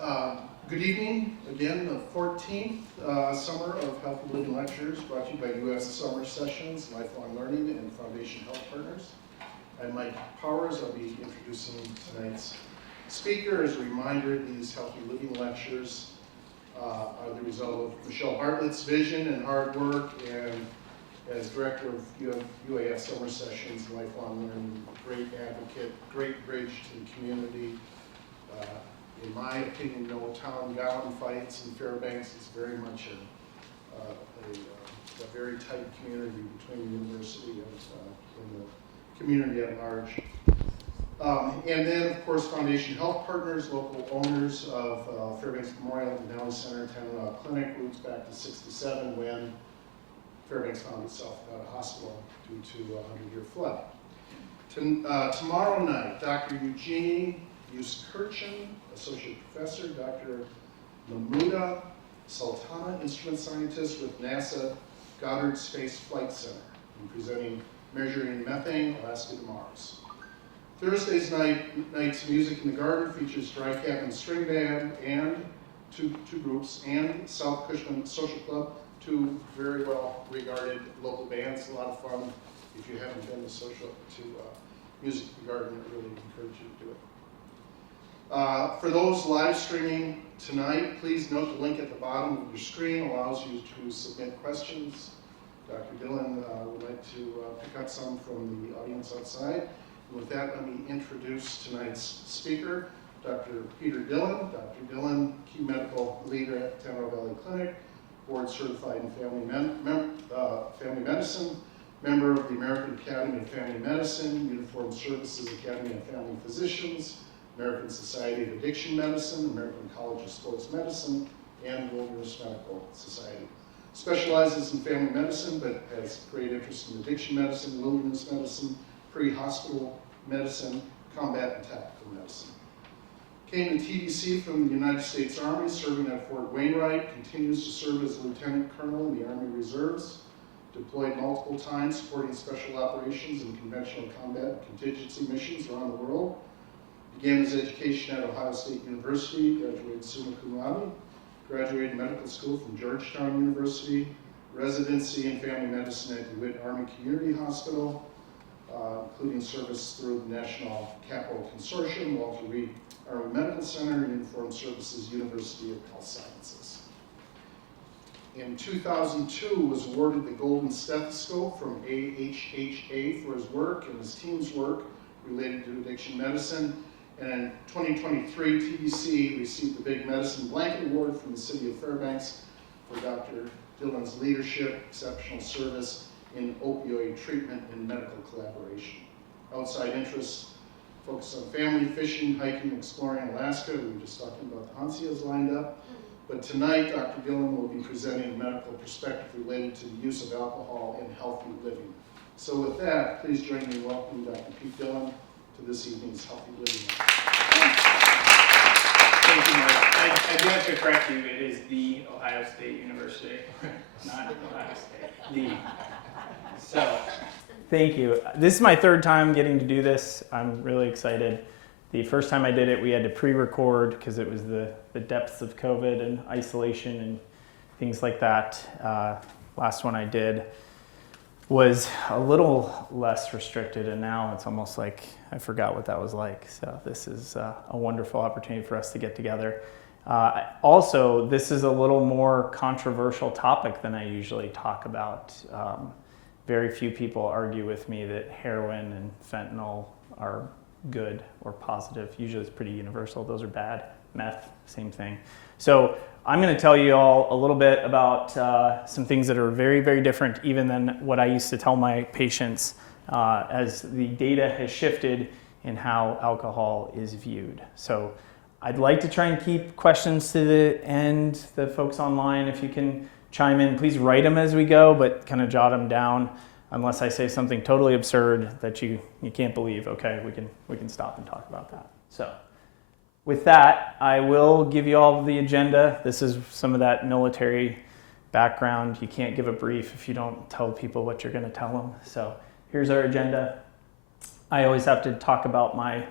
Good evening, again, the 14th summer of Healthy Living Lectures brought to you by U.S. Summer Sessions, Lifelong Learning, and Foundation Health Partners. I'm Mike Powers. I'll be introducing tonight's speaker. As a reminder, these Healthy Living Lectures are the result of Michelle Bartlett's vision and hard work, and as director of UAF Summer Sessions, Lifelong Learning, great advocate, great bridge to the community. In my opinion, no town gown fights in Fairbanks. It's very much a very tight community between the university and the community at large. And then, of course, Foundation Health Partners, local owners of Fairbanks Memorial Denali Center, Tanana Clinic, roots back to '67 when Fairbanks found itself without a hospital due to a 100-year flood. Tomorrow night, Dr. Eugenie Yuskirchen, Associate Professor, Dr. Mahmouda Sultana, Instrument Scientist with NASA Goddard Space Flight Center, and presenting Measuring Methane, Alaska to Mars. Thursday's night's Music in the Garden features Dry Cabin String Band and two groups, and South Cushman Social Club, two very well regarded local bands. A lot of fun. If you haven't been to Music in the Garden, I really encourage you to do it. For those live streaming tonight, please note the link at the bottom of your screen allows you to submit questions. Dr. Dillon would like to pick up some from the audience outside. And with that, let me introduce tonight's speaker, Dr. Peter Dillon. Dr. Dillon, key medical leader at Tanana Valley Clinic, board certified in family medicine, member of the American Academy of Family Medicine, Uniformed Services Academy of Family Physicians, American Society of Addiction Medicine, American College of Sports Medicine, and Wilderness Medical Society. Specializes in family medicine, but has great interest in addiction medicine, wilderness medicine, pre-hospital medicine, combat and tactical medicine. Came to TDC from the United States Army, serving at Fort Wainwright, continues to serve as Lieutenant Colonel in the Army Reserves, deployed multiple times supporting special operations and conventional combat and contingency missions around the world. Began his education at Ohio State University, graduated summa cum laude, graduated medical school from Georgetown University, residency in family medicine at DeWitt Army Community Hospital, including service through the National Capital Consortium, Walter Reed Army Medical Center, and Uniformed Services University of Health Sciences. In 2002, was awarded the Golden Stethoscope from AHHA for his work and his team's work related to addiction medicine. And in 2023, TDC received the Big Medicine Blanket Award from the City of Fairbanks for Dr. Dillon's leadership, exceptional service in opioid treatment and medical collaboration. Outside interests focus on family, fishing, hiking, exploring Alaska. We were just talking about the Hansias lined up. But tonight, Dr. Dillon will be presenting a medical perspective related to the use of alcohol in healthy living. So with that, please join me in welcoming Dr. Pete Dillon to this evening's Healthy Living. Thank you, Mark. I do have to correct you. It is the Ohio State University, not Ohio State. So, thank you. This is my third time getting to do this. I'm really excited. The first time I did it, we had to pre-record because it was the depths of COVID and isolation and things like that. Last one I did was a little less restricted, and now it's almost like I forgot what that was like. So this is a wonderful opportunity for us to get together. Also, this is a little more controversial topic than I usually talk about. Very few people argue with me that heroin and fentanyl are good or positive. Usually it's pretty universal. Those are bad. Meth, same thing. So I'm going to tell you all a little bit about some things that are very, very different even than what I used to tell my patients as the data has shifted in how alcohol is viewed. So I'd like to try and keep questions to the end. The folks online, if you can chime in, please write them as we go, but kind of jot them down. Unless I say something totally absurd that you can't believe, okay, we can stop and talk about that. So with that, I will give you all the agenda. This is some of that military background. You can't give a brief if you don't tell people what you're going to tell them. So here's our agenda. I always have to talk about my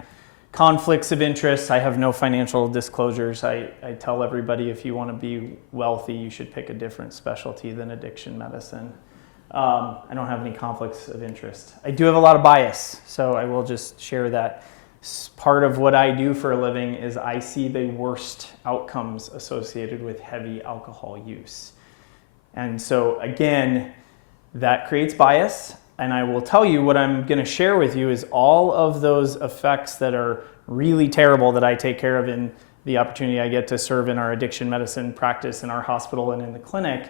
conflicts of interest. I have no financial disclosures. I tell everybody if you want to be wealthy, you should pick a different specialty than addiction medicine. I don't have any conflicts of interest. I do have a lot of bias, so I will just share that. Part of what I do for a living is I see the worst outcomes associated with heavy alcohol use. And so again, that creates bias. And I will tell you what I'm going to share with you is all of those effects that are really terrible that I take care of in the opportunity I get to serve in our addiction medicine practice in our hospital and in the clinic.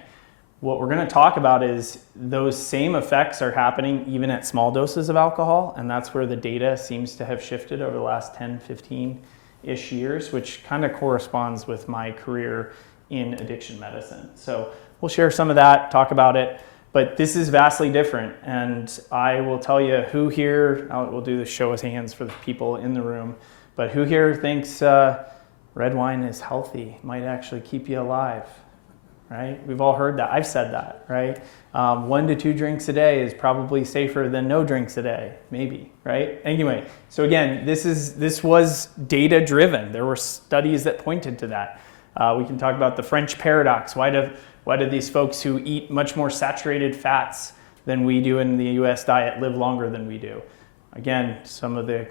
What we're going to talk about is those same effects are happening even at small doses of alcohol, and that's where the data seems to have shifted over the last 10, 15-ish years, which kind of corresponds with my career in addiction medicine. So we'll share some of that, talk about it, but this is vastly different, and I will tell you who here, we'll do the show of hands for the people in the room, but who here thinks red wine is healthy, might actually keep you alive? Right? We've all heard that. I've said that, right? 1 to 2 drinks a day is probably safer than no drinks a day, maybe, right? Anyway, so again, this was data driven. There were studies that pointed to that. We can talk about the French paradox. Why do these folks who eat much more saturated fats than we do in the U.S. diet live longer than we do? Again, some of the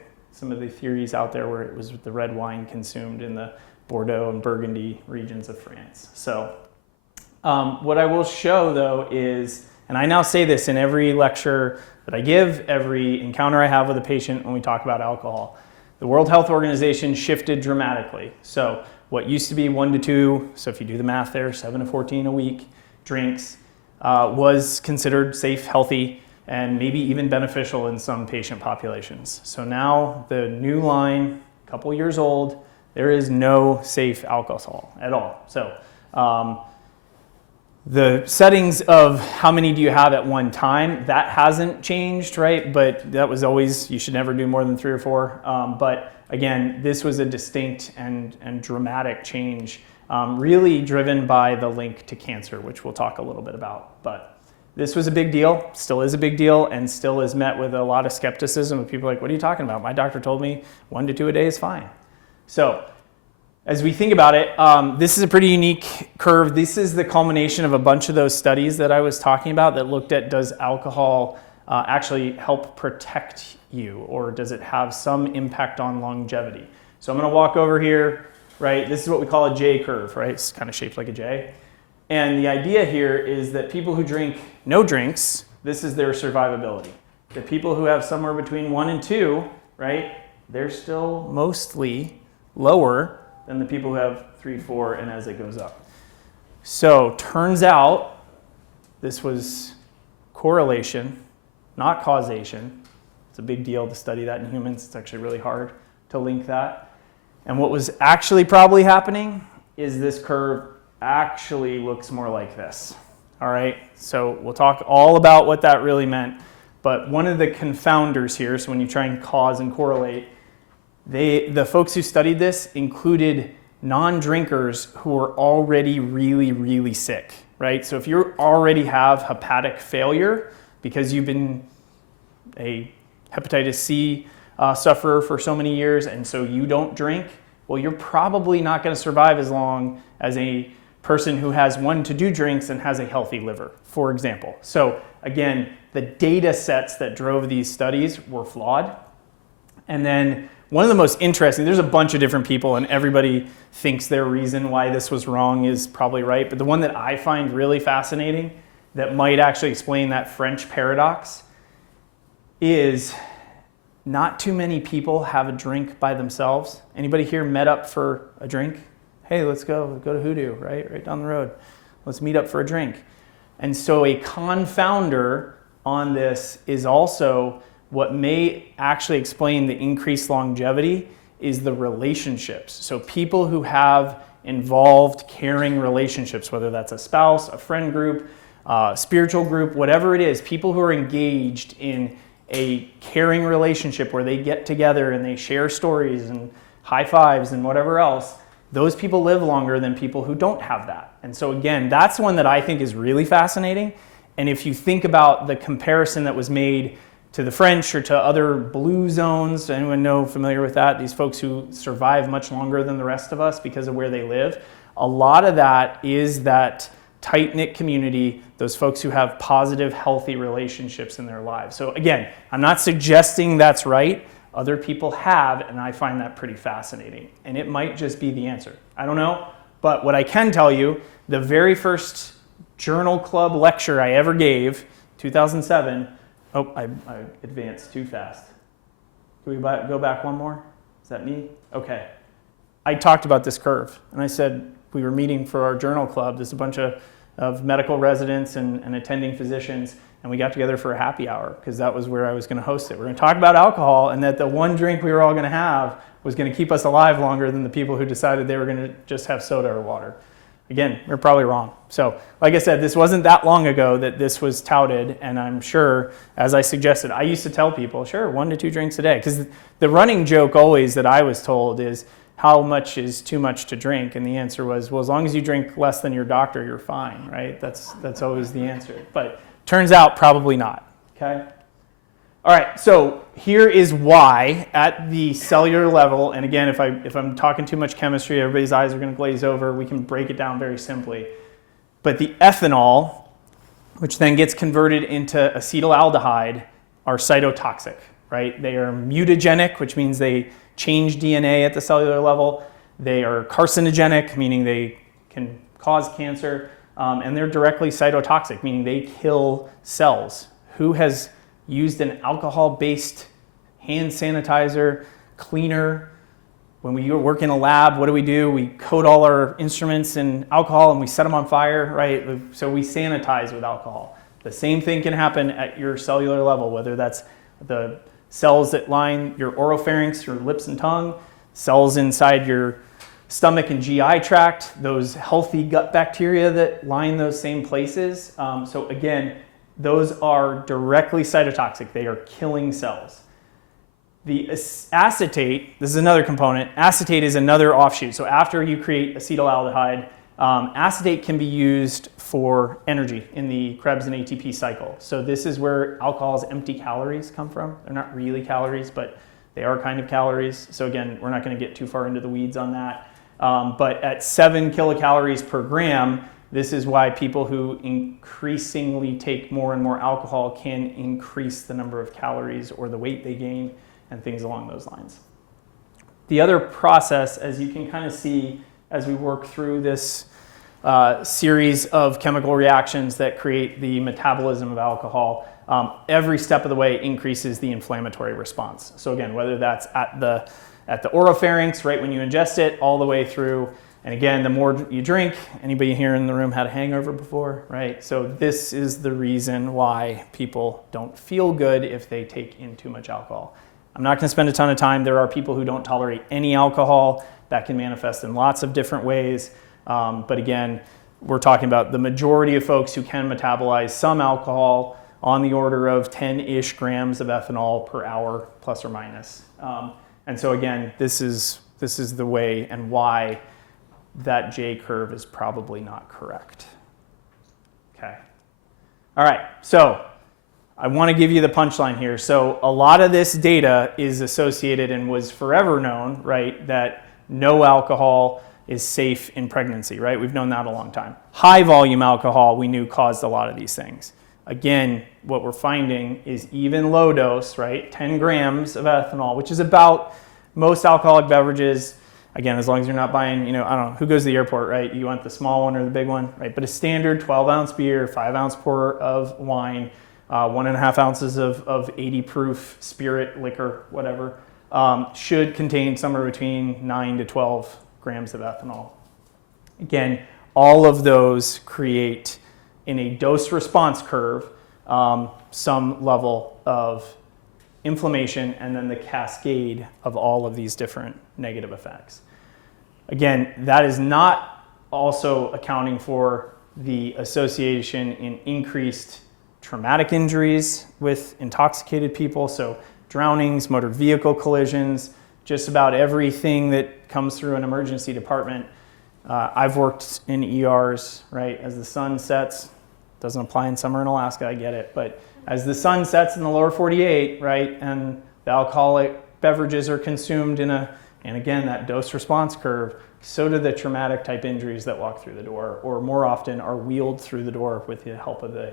theories out there where it was the red wine consumed in the Bordeaux and Burgundy regions of France. So. What I will show though is, and I now say this in every lecture that I give, every encounter I have with a patient when we talk about alcohol, the World Health Organization shifted dramatically. So what used to be 1 to 2, so if you do the math there, 7 to 14 a week drinks, was considered safe, healthy, and maybe even beneficial in some patient populations. So now the new line, a couple years old, there is no safe alcohol at all. So the settings of how many do you have at one time, that hasn't changed, right? But that was always, you should never do more than 3 or 4. But again, this was a distinct and dramatic change, really driven by the link to cancer, which we'll talk a little bit about. But this was a big deal, still is a big deal, and still is met with a lot of skepticism of people like, what are you talking about? My doctor told me 1 to 2 a day is fine. So as we think about it, this is a pretty unique curve. This is the culmination of a bunch of those studies that I was talking about that looked at, does alcohol actually help protect you, or does it have some impact on longevity? So I'm going to walk over here, right? This is what we call a J curve, right? It's kind of shaped like a J. And the idea here is that people who drink no drinks, this is their survivability. The people who have somewhere between 1 and 2, right? They're still mostly lower than the people who have 3, 4, and as it goes up. So turns out this was correlation, not causation. It's a big deal to study that in humans. It's actually really hard to link that. And what was actually probably happening is this curve actually looks more like this. All right, so we'll talk all about what that really meant. But one of the confounders here, so when you try and cause and correlate, the folks who studied this included non-drinkers who were already really, really sick, right? So if you already have hepatic failure because you've been a hepatitis C sufferer for so many years and so you don't drink, well, you're probably not going to survive as long as a person who has 1 to 2 drinks and has a healthy liver, for example. So again, the data sets that drove these studies were flawed. And then one of the most interesting, there's a bunch of different people and everybody thinks their reason why this was wrong is probably right, but the one that I find really fascinating that might actually explain that French paradox is not too many people have a drink by themselves. Anybody here met up for a drink? Hey, let's go to Hoodoo, right down the road. Let's meet up for a drink. And so a confounder on this is also what may actually explain the increased longevity is the relationships. So people who have involved caring relationships, whether that's a spouse, a friend group, spiritual group, whatever it is, people who are engaged in a caring relationship where they get together and they share stories and high fives and whatever else, those people live longer than people who don't have that. And so again, that's one that I think is really fascinating. And if you think about the comparison that was made to the French or to other blue zones. Anyone know, familiar with that? These folks who survive much longer than the rest of us because of where they live. A lot of that is that tight-knit community, those folks who have positive, healthy relationships in their lives. So again, I'm not suggesting that's right. Other people have, and I find that pretty fascinating. And it might just be the answer. I don't know. But what I can tell you, the very first journal club lecture I ever gave, 2007, oh, I advanced too fast. Can we go back one more? Is that me? Okay. I talked about this curve, and I said we were meeting for our journal club. There's a bunch of medical residents and attending physicians, and we got together for a happy hour because that was where I was going to host it. We're going to talk about alcohol, and that the one drink we were all going to have was going to keep us alive longer than the people who decided they were going to just have soda or water. Again, we're probably wrong. So, like I said, this wasn't that long ago that this was touted, and I'm sure, as I suggested, I used to tell people, sure, 1 to 2 drinks a day, because the running joke always that I was told is, how much is too much to drink? And the answer was, well, as long as you drink less than your doctor, you're fine, right? That's always the answer. But turns out probably not, okay? All right, so here is why at the cellular level, and again, if I'm talking too much chemistry, everybody's eyes are going to glaze over. We can break it down very simply. But the ethanol, which then gets converted into acetaldehyde, are cytotoxic, right? They are mutagenic, which means they change DNA at the cellular level. They are carcinogenic, meaning they can cause cancer, and they're directly cytotoxic, meaning they kill cells. Who has used an alcohol-based hand sanitizer, cleaner? When we work in a lab, what do? We coat all our instruments in alcohol and we set them on fire, right? So we sanitize with alcohol. The same thing can happen at your cellular level, whether that's the cells that line your oropharynx, your lips and tongue, cells inside your stomach and GI tract, those healthy gut bacteria that line those same places. So again, those are directly cytotoxic. They are killing cells. The acetate, this is another component. Acetate is another offshoot. So after you create acetaldehyde, acetate can be used for energy in the Krebs and ATP cycle. So this is where alcohol's empty calories come from. They're not really calories, but they are kind of calories. So again, we're not going to get too far into the weeds on that. But at 7 kilocalories per gram, this is why people who increasingly take more and more alcohol can increase the number of calories or the weight they gain and things along those lines. The other process, as you can kind of see as we work through this series of chemical reactions that create the metabolism of alcohol, every step of the way increases the inflammatory response. So again, whether that's at the oropharynx, right when you ingest it, all the way through. And again, the more you drink, anybody here in the room had a hangover before, right? So this is the reason why people don't feel good if they take in too much alcohol. I'm not going to spend a ton of time. There are people who don't tolerate any alcohol. That can manifest in lots of different ways. But again, we're talking about the majority of folks who can metabolize some alcohol on the order of 10-ish grams of ethanol per hour, plus or minus. And so again, this is the way and why that J curve is probably not correct. Okay. All right, so I want to give you the punchline here. So a lot of this data is associated and was forever known, right, that no alcohol is safe in pregnancy, right? We've known that a long time. High volume alcohol we knew caused a lot of these things. Again, what we're finding is even low dose, right, 10 grams of ethanol, which is about most alcoholic beverages. Again, as long as you're not buying, I don't know, who goes to the airport, right? You want the small one or the big one, right? But a standard 12-ounce beer, 5-ounce pour of wine, 1.5 ounces of 80 proof spirit, liquor, whatever, should contain somewhere between 9 to 12 grams of ethanol. Again, all of those create, in a dose response curve, some level of inflammation and then the cascade of all of these different negative effects. Again, that is not also accounting for the association in increased traumatic injuries with intoxicated people, so drownings, motor vehicle collisions, just about everything that comes through an emergency department. I've worked in ERs, right, as the sun sets. Doesn't apply in summer in Alaska, I get it, but as the sun sets in the lower 48, right, and the alcoholic beverages are consumed and again, that dose response curve, so do the traumatic type injuries that walk through the door, or more often are wheeled through the door with the help of the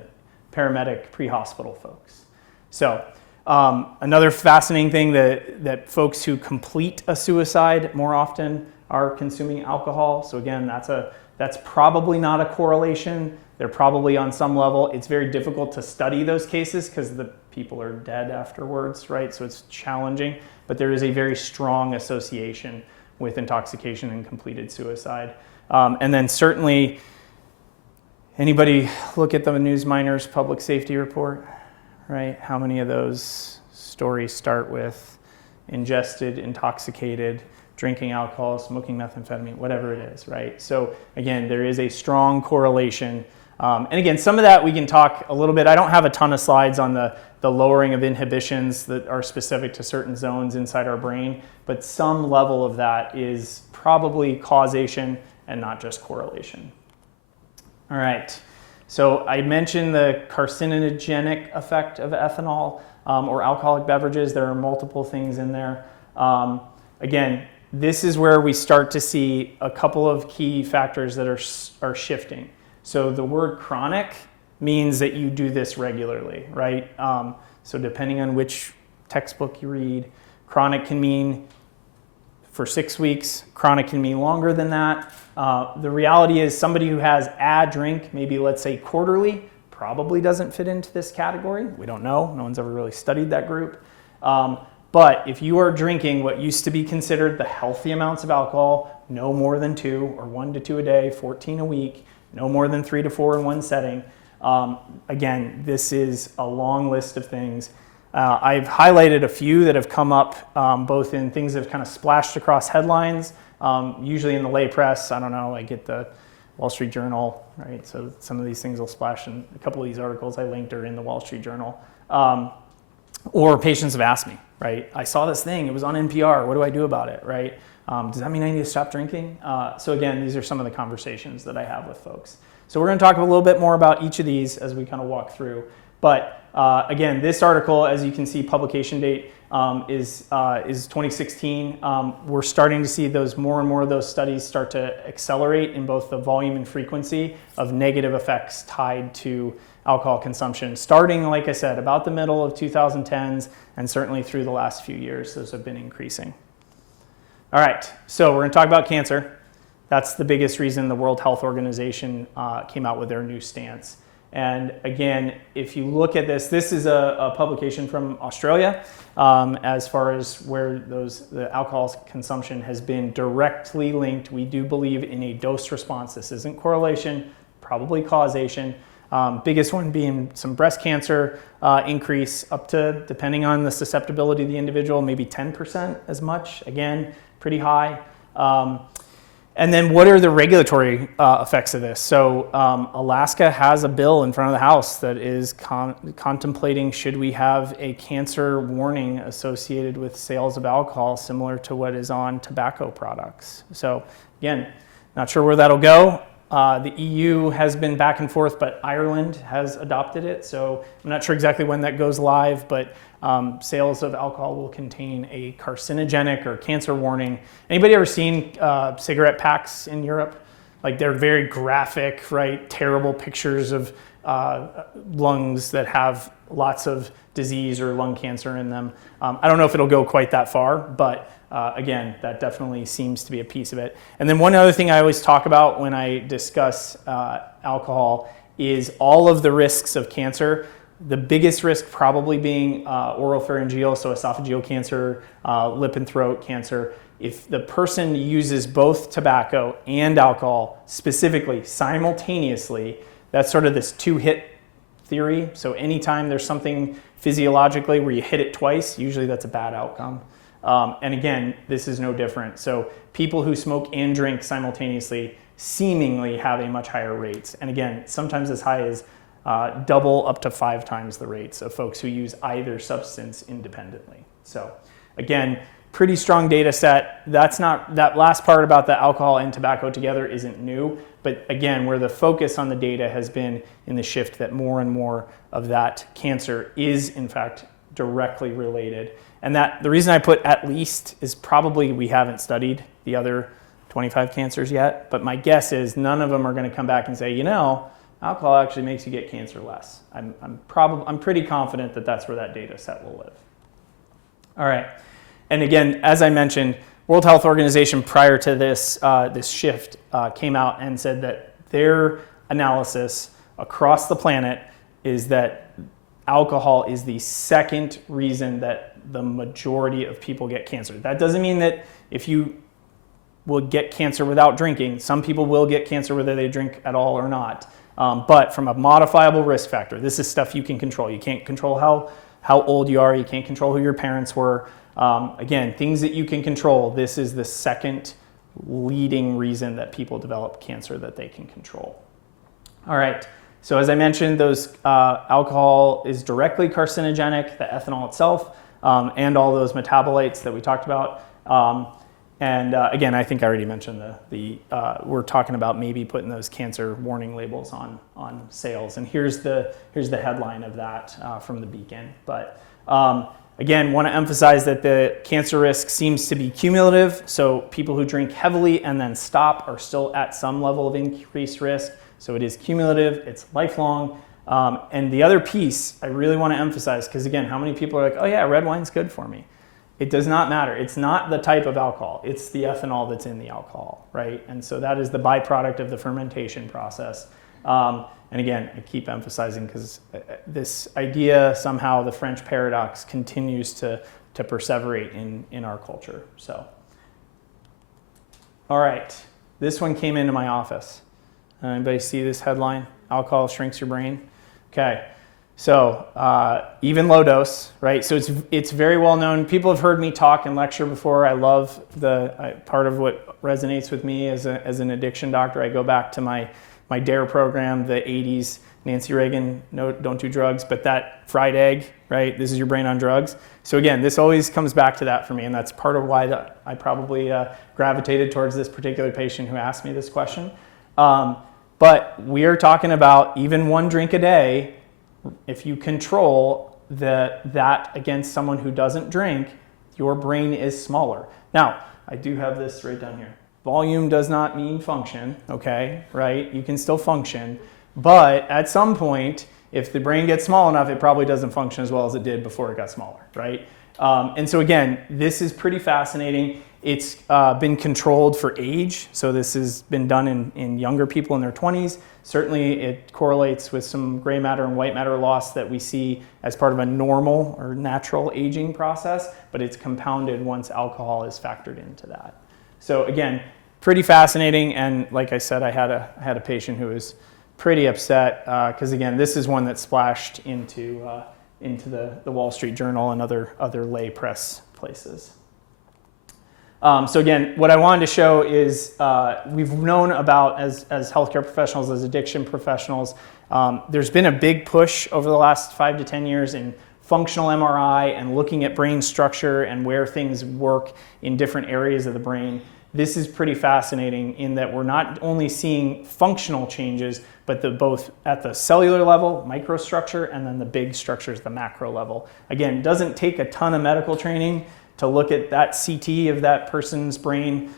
paramedic pre-hospital folks. So another fascinating thing that folks who complete a suicide more often are consuming alcohol. So again, that's probably not a correlation. They're probably on some level. It's very difficult to study those cases because the people are dead afterwards, right? So it's challenging, but there is a very strong association with intoxication and completed suicide. And then certainly, anybody look at the News Miners public safety report, right? How many of those stories start with ingested, intoxicated, drinking alcohol, smoking methamphetamine, whatever it is, right? So again, there is a strong correlation. And again, some of that we can talk a little bit. I don't have a ton of slides on the lowering of inhibitions that are specific to certain zones inside our brain, but some level of that is probably causation and not just correlation. All right, so I mentioned the carcinogenic effect of ethanol or alcoholic beverages. There are multiple things in there. Again, this is where we start to see a couple of key factors that are shifting. So the word chronic means that you do this regularly, right? So depending on which textbook you read, chronic can mean for 6 weeks, chronic can mean longer than that. The reality is somebody who has a drink, maybe let's say quarterly, probably doesn't fit into this category. We don't know, no one's ever really studied that group. But if you are drinking what used to be considered the healthy amounts of alcohol, no more than 2 or 1 to 2 a day, 14 a week, no more than 3 to 4 in one setting. Again, this is a long list of things. I've highlighted a few that have come up both in things that have kind of splashed across headlines, usually in the lay press. I don't know, I get the Wall Street Journal, right? So some of these things will splash, and a couple of these articles I linked are in the Wall Street Journal. Or patients have asked me, right? I saw this thing, it was on NPR, what do I do about it, right? Does that mean I need to stop drinking? So again, these are some of the conversations that I have with folks. So we're gonna talk a little bit more about each of these as we kind of walk through. But again, this article, as you can see, publication date is 2016. We're starting to see more and more of those studies start to accelerate in both the volume and frequency of negative effects tied to alcohol consumption, starting, like I said, about the middle of 2010s and certainly through the last few years, those have been increasing. All right, so we're gonna talk about cancer. That's the biggest reason the World Health Organization came out with their new stance. And again, if you look at this, this is a publication from Australia as far as where the alcohol consumption has been directly linked. We do believe in a dose response. This isn't correlation, probably causation. Biggest one being some breast cancer increase up to, depending on the susceptibility of the individual, maybe 10% as much. Again, pretty high. And then what are the regulatory effects of this? So Alaska has a bill in front of the House that is contemplating should we have a cancer warning associated with sales of alcohol similar to what is on tobacco products. So again, not sure where that'll go. The EU has been back and forth, but Ireland has adopted it. So I'm not sure exactly when that goes live, but sales of alcohol will contain a carcinogenic or cancer warning. Anybody ever seen cigarette packs in Europe? Like they're very graphic, right? Terrible pictures of lungs that have lots of disease or lung cancer in them. I don't know if it'll go quite that far, but again, that definitely seems to be a piece of it. And then one other thing I always talk about when I discuss alcohol is all of the risks of cancer. The biggest risk probably being oropharyngeal, so esophageal cancer, lip and throat cancer. If the person uses both tobacco and alcohol, specifically simultaneously, that's sort of this two-hit theory. So anytime there's something physiologically where you hit it twice, usually that's a bad outcome. And again, this is no different. So people who smoke and drink simultaneously seemingly have a much higher rates. And again, sometimes as high as double up to 5 times the rates of folks who use either substance independently. So again, pretty strong data set. That last part about the alcohol and tobacco together isn't new, But again, where the focus on the data has been in the shift that more and more of that cancer is in fact directly related. And that the reason I put at least is probably we haven't studied the other 25 cancers yet, but my guess is none of them are going to come back and say, alcohol actually makes you get cancer less. I'm pretty confident that that's where that data set will live. All right. And again, as I mentioned, World Health Organization prior to this shift came out and said that their analysis across the planet is that alcohol is the second reason that the majority of people get cancer. That doesn't mean that if you will get cancer without drinking, some people will get cancer whether they drink at all or not. But from a modifiable risk factor, this is stuff you can control. You can't control how old you are. You can't control who your parents were. Again, things that you can control, this is the second leading reason that people develop cancer that they can control. All right, so as I mentioned, alcohol is directly carcinogenic, the ethanol itself, and all those metabolites that we talked about. Again, I think I already mentioned we're talking about maybe putting those cancer warning labels on sales. And here's the headline of that from the Beacon. But again, want to emphasize that the cancer risk seems to be cumulative. So people who drink heavily and then stop are still at some level of increased risk. So it is cumulative, it's lifelong. And the other piece I really want to emphasize, because again, how many people are like, oh yeah, red wine's good for me? It does not matter. It's not the type of alcohol. It's the ethanol that's in the alcohol, right? And so that is the byproduct of the fermentation process. And again, I keep emphasizing because this idea, somehow the French paradox continues to perseverate in our culture. So, all right, this one came into my office. Anybody see this headline? Alcohol shrinks your brain. Okay. So even low dose, right? So it's very well known. People have heard me talk and lecture before. I love part of what resonates with me as an addiction doctor. I go back to my DARE program, the 80s, Nancy Reagan, no, don't do drugs, but that fried egg, right? This is your brain on drugs. So again, this always comes back to that for me, and that's part of why I probably gravitated towards this particular patient who asked me this question. But we are talking about even one drink a day. If you control that against someone who doesn't drink, your brain is smaller. Now, I do have this right down here. Volume does not mean function, okay, right? You can still function, but at some point, if the brain gets small enough, it probably doesn't function as well as it did before it got smaller, right? And so again, this is pretty fascinating. It's been controlled for age, so this has been done in younger people in their 20s. Certainly it correlates with some gray matter and white matter loss that we see as part of a normal or natural aging process, but it's compounded once alcohol is factored into that. So again, pretty fascinating, and like I said, I had a patient who was pretty upset because again, this is one that splashed into the Wall Street Journal and other lay press places. So again, what I wanted to show is we've known about as healthcare professionals, as addiction professionals, there's been a big push over the last 5 to 10 years in functional MRI and looking at brain structure and where things work in different areas of the brain. This is pretty fascinating in that we're not only seeing functional changes, but both at the cellular level, microstructure, and then the big structures, the macro level. Again, it doesn't take a ton of medical training to look at that CT of that person's brain,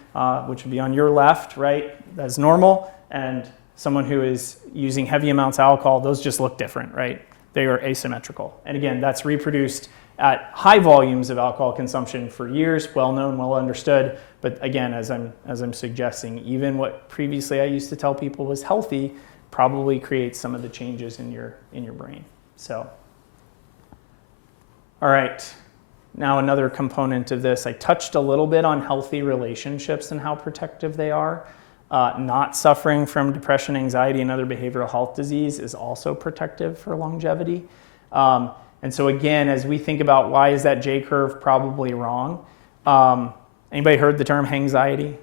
which would be on your left, right, as normal, and someone who is using heavy amounts of alcohol, those just look different, right? They are asymmetrical. And again, that's reproduced at high volumes of alcohol consumption for years, well known, well understood. But again, as I'm suggesting, even what previously I used to tell people was healthy probably creates some of the changes in your brain. So, all right. Now another component of this, I touched a little bit on healthy relationships and how protective they are. Not suffering from depression, anxiety, and other behavioral health disease is also protective for longevity. And so again, as we think about why is that J-curve probably wrong, anybody heard the term hangxiety?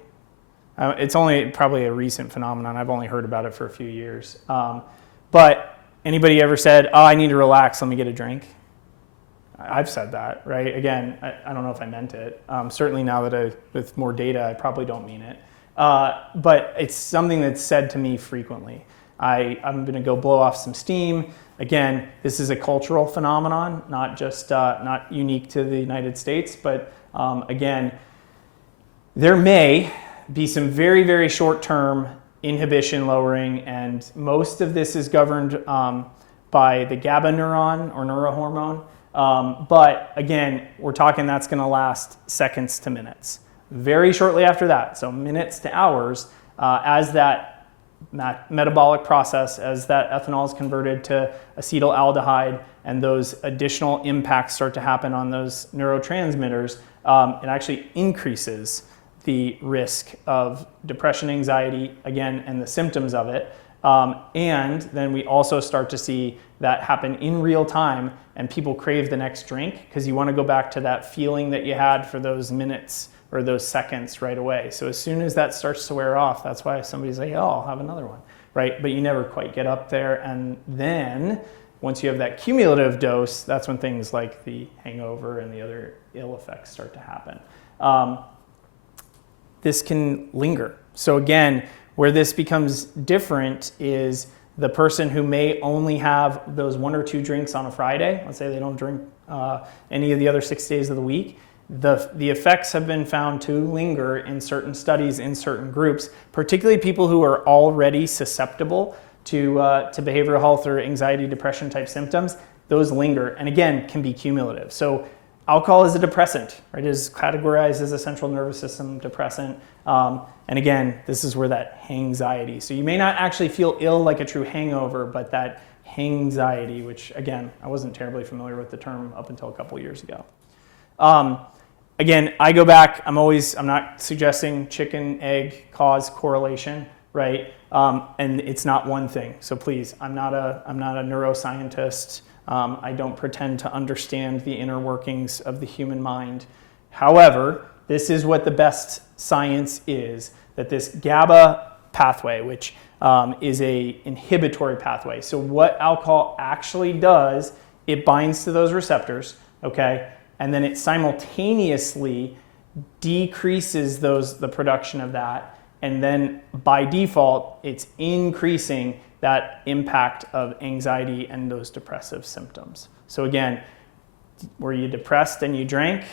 It's only probably a recent phenomenon. I've only heard about it for a few years. But anybody ever said, oh, I need to relax, let me get a drink? I've said that, right? Again, I don't know if I meant it. Certainly now that with more data, I probably don't mean it. but it's something that's said to me frequently. I'm going to go blow off some steam. Again, this is a cultural phenomenon, not just not unique to the United States, but again, there may be some very, very short-term inhibition lowering, and most of this is governed by the GABA neuron or neurohormone. But again, we're talking that's going to last seconds to minutes. Very shortly after that, so minutes to hours, as that metabolic process, as that ethanol is converted to acetaldehyde and those additional impacts start to happen on those neurotransmitters, it actually increases the risk of depression, anxiety, again, and the symptoms of it. And then we also start to see that happen in real time, and people crave the next drink because you want to go back to that feeling that you had for those minutes or those seconds right away. So as soon as that starts to wear off, that's why somebody's like, oh, I'll have another one, right? But you never quite get up there. And then once you have that cumulative dose, that's when things like the hangover and the other ill effects start to happen. This can linger. So again, where this becomes different is the person who may only have those 1 or 2 drinks on a Friday, let's say they don't drink any of the other 6 days of the week, the effects have been found to linger in certain studies in certain groups, particularly people who are already susceptible to behavioral health or anxiety, depression type symptoms. Those linger and again can be cumulative. So alcohol is a depressant, right? It is categorized as a central nervous system depressant. And again, this is where that hangxiety. So you may not actually feel ill like a true hangover, but that hangxiety, which again, I wasn't terribly familiar with the term up until a couple years ago. Again, I go back, I'm not suggesting chicken, egg cause correlation, right? And it's not one thing. So please, I'm not a neuroscientist. I don't pretend to understand the inner workings of the human mind. However, this is what the best science is, that this GABA pathway, which is a inhibitory pathway. So what alcohol actually does, it binds to those receptors, okay? And then it simultaneously decreases the production of that. And then by default, it's increasing that impact of anxiety and those depressive symptoms. So again, were you depressed and you drank,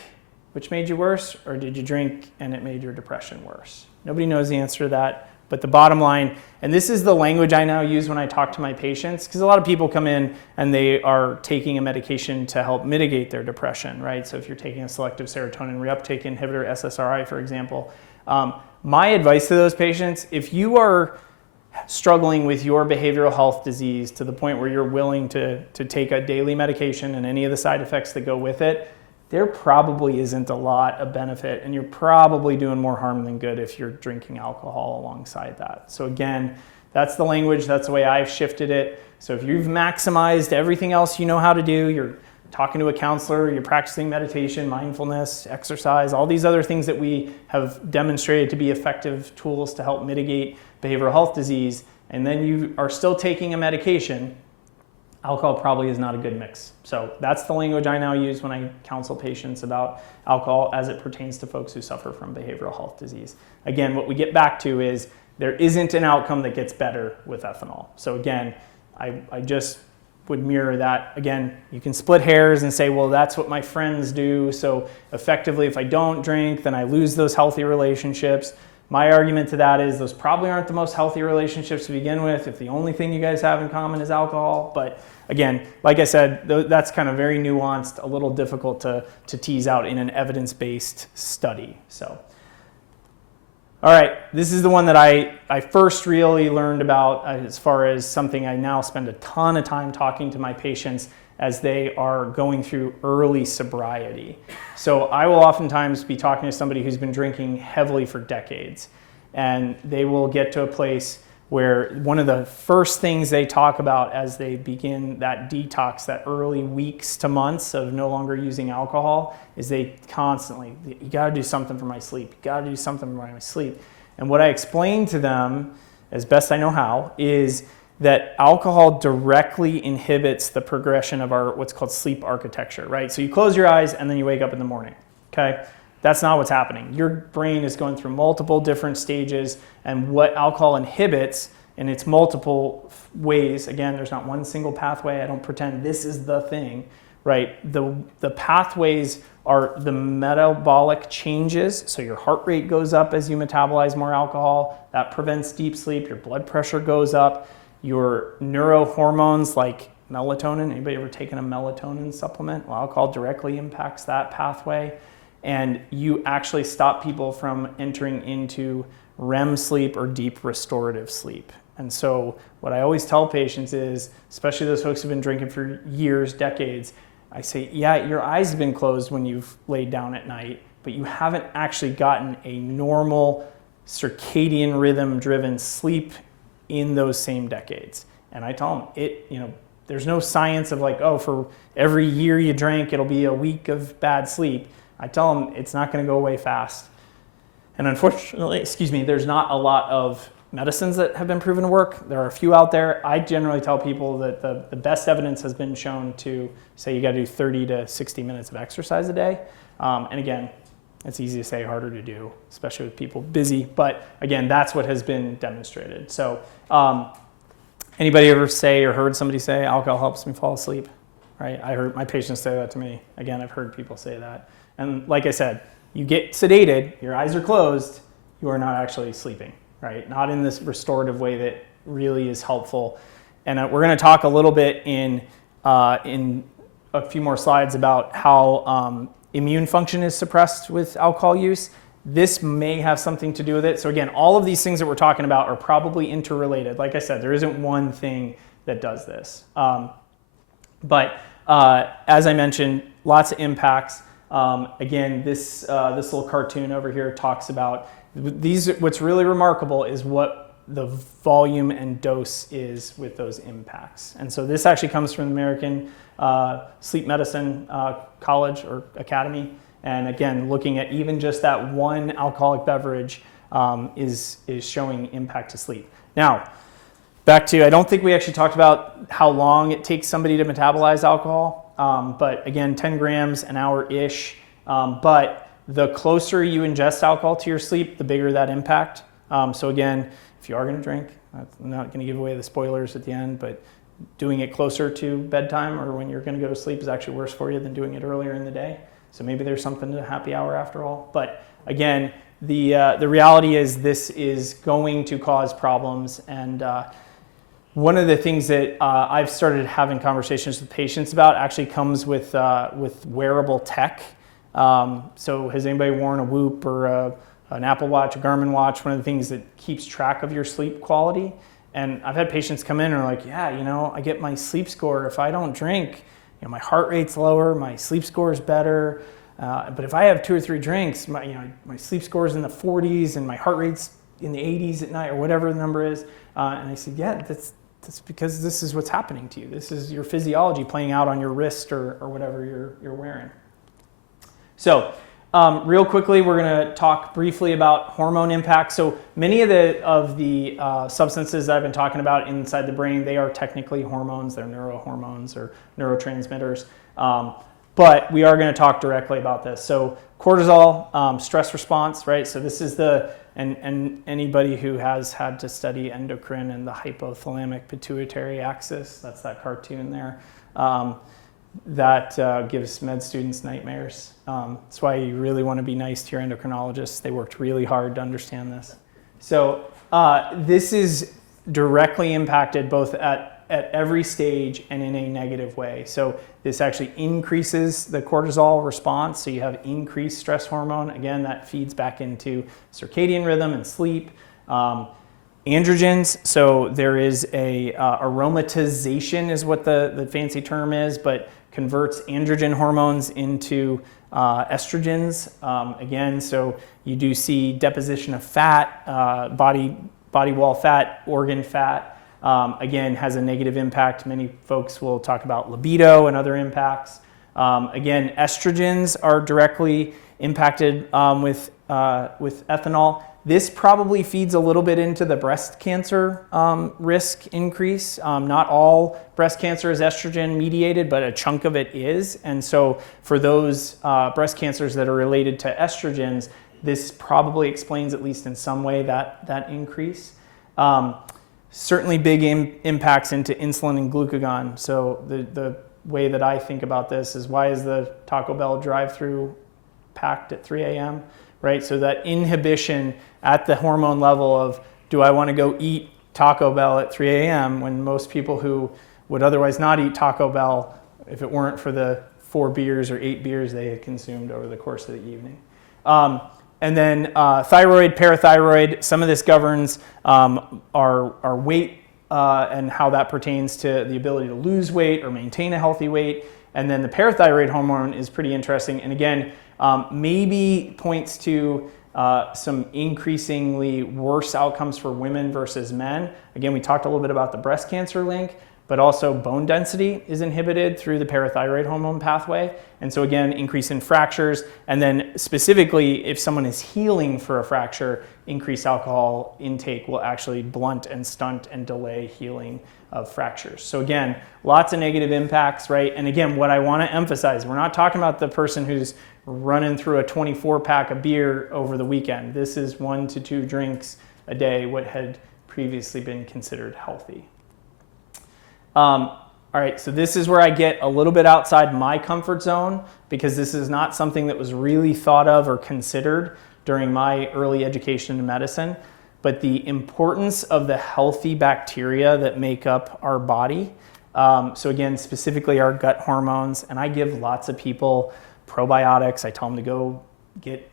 which made you worse, or did you drink and it made your depression worse? Nobody knows the answer to that, but the bottom line, and this is the language I now use when I talk to my patients, because a lot of people come in and they are taking a medication to help mitigate their depression, right? So if you're taking a selective serotonin reuptake inhibitor, SSRI, for example, my advice to those patients, if you are struggling with your behavioral health disease to the point where you're willing to take a daily medication and any of the side effects that go with it, there probably isn't a lot of benefit, and you're probably doing more harm than good if you're drinking alcohol alongside that. So again, that's the language, that's the way I've shifted it. So if you've maximized everything else you know how to do, you're talking to a counselor, you're practicing meditation, mindfulness, exercise, all these other things that we have demonstrated to be effective tools to help mitigate behavioral health disease, and then you are still taking a medication, alcohol probably is not a good mix. So that's the language I now use when I counsel patients about alcohol as it pertains to folks who suffer from behavioral health disease. Again, what we get back to is there isn't an outcome that gets better with ethanol. So again, I just would mirror that. Again, you can split hairs and say, well, that's what my friends do. So effectively, if I don't drink, then I lose those healthy relationships. My argument to that is those probably aren't the most healthy relationships to begin with if the only thing you guys have in common is alcohol. But again, like I said, that's kind of very nuanced, a little difficult to tease out in an evidence-based study. So, all right, this is the one that I first really learned about as far as something I now spend a ton of time talking to my patients as they are going through early sobriety. So I will oftentimes be talking to somebody who's been drinking heavily for decades, and they will get to a place where one of the first things they talk about as they begin that detox, that early weeks to months of no longer using alcohol, is they constantly, you gotta do something for my sleep, you gotta do something for my sleep. And what I explain to them, as best I know how, is that alcohol directly inhibits the progression of our what's called sleep architecture, right? So you close your eyes and then you wake up in the morning, okay? That's not what's happening. Your brain is going through multiple different stages, and what alcohol inhibits in its multiple ways, again, there's not one single pathway. I don't pretend this is the thing, right? The pathways are the metabolic changes. So your heart rate goes up as you metabolize more alcohol. That prevents deep sleep. Your blood pressure goes up. Your neurohormones like melatonin. Anybody ever taken a melatonin supplement? Well, alcohol directly impacts that pathway. And you actually stop people from entering into REM sleep or deep restorative sleep. And so what I always tell patients is, especially those folks who've been drinking for years, decades, I say, yeah, your eyes have been closed when you've laid down at night, but you haven't actually gotten a normal circadian rhythm driven sleep in those same decades. And I tell them, there's no science of like, oh, for every year you drank, it'll be a week of bad sleep. I tell them it's not going to go away fast. And unfortunately, there's not a lot of medicines that have been proven to work. There are a few out there. I generally tell people that the best evidence has been shown to say you got to do 30 to 60 minutes of exercise a day. And again, it's easy to say, harder to do, especially with people busy. But again, that's what has been demonstrated. So anybody ever say or heard somebody say, alcohol helps me fall asleep? Right? I heard my patients say that to me. Again, I've heard people say that. And like I said, you get sedated, your eyes are closed, you are not actually sleeping, right? Not in this restorative way that really is helpful. And we're going to talk a little bit in a few more slides about how immune function is suppressed with alcohol use. This may have something to do with it. So again, all of these things that we're talking about are probably interrelated. Like I said, there isn't one thing that does this. But as I mentioned, lots of impacts. Again, this little cartoon over here talks about these. What's really remarkable is what the volume and dose is with those impacts. And so this actually comes from the American Sleep Medicine College or Academy. And again, looking at even just that one alcoholic beverage is showing impact to sleep. Now, back to, I don't think we actually talked about how long it takes somebody to metabolize alcohol. But again, 10 grams an hour-ish. But the closer you ingest alcohol to your sleep, the bigger that impact. So again, if you are going to drink, I'm not going to give away the spoilers at the end, but doing it closer to bedtime or when you're going to go to sleep is actually worse for you than doing it earlier in the day. So maybe there's something to happy hour after all. But again, the reality is this is going to cause problems. And one of the things that I've started having conversations with patients about actually comes with wearable tech. So has anybody worn a Whoop or an Apple Watch, a Garmin watch, one of the things that keeps track of your sleep quality? And I've had patients come in and are like, yeah, I get my sleep score. If I don't drink, my heart rate's lower, my sleep score is better. But if I have 2 or 3 drinks, my sleep score is in the 40s and my heart rate's in the 80s at night or whatever the number is. And I said, yeah, that's because this is what's happening to you. This is your physiology playing out on your wrist or whatever you're wearing. So real quickly, we're going to talk briefly about hormone impacts. So many of the substances that I've been talking about inside the brain, they are technically hormones. They're neurohormones or neurotransmitters. But we are going to talk directly about this. So cortisol, stress response, right? So this is and anybody who has had to study endocrine and the hypothalamic pituitary axis, that's that cartoon there, that gives med students nightmares. That's why you really want to be nice to your endocrinologists. They worked really hard to understand this. So this is directly impacted both at every stage and in a negative way. So this actually increases the cortisol response. So you have increased stress hormone. Again, that feeds back into circadian rhythm and sleep. Androgens, so there is a aromatization is what the fancy term is, but converts androgen hormones into estrogens. Again, so you do see deposition of fat, body wall fat, organ fat. Again, has a negative impact. Many folks will talk about libido and other impacts. Again, estrogens are directly impacted with ethanol. This probably feeds a little bit into the breast cancer risk increase. Not all breast cancer is estrogen mediated, but a chunk of it is. And so for those breast cancers that are related to estrogens, this probably explains, at least in some way, that increase. Certainly big impacts into insulin and glucagon. So the way that I think about this is, why is the Taco Bell drive-through packed at 3 a.m., right? So that inhibition at the hormone level of, do I want to go eat Taco Bell at 3 a.m. when most people who would otherwise not eat Taco Bell, if it weren't for the 4 beers or 8 beers they had consumed over the course of the evening. And then thyroid, parathyroid, some of this governs our weight and how that pertains to the ability to lose weight or maintain a healthy weight. And then the parathyroid hormone is pretty interesting. And again, maybe points to some increasingly worse outcomes for women versus men. Again, we talked a little bit about the breast cancer link, but also bone density is inhibited through the parathyroid hormone pathway. And so again, increase in fractures. And then specifically, if someone is healing for a fracture, increased alcohol intake will actually blunt and stunt and delay healing of fractures. So again, lots of negative impacts, right? And again, what I want to emphasize, we're not talking about the person who's running through a 24-pack of beer over the weekend. This is 1 to 2 drinks a day, what had previously been considered healthy. All right, so this is where I get a little bit outside my comfort zone, because this is not something that was really thought of or considered during my early education in medicine, but the importance of the healthy bacteria that make up our body. So again, specifically our gut hormones, and I give lots of people probiotics. I tell them to go get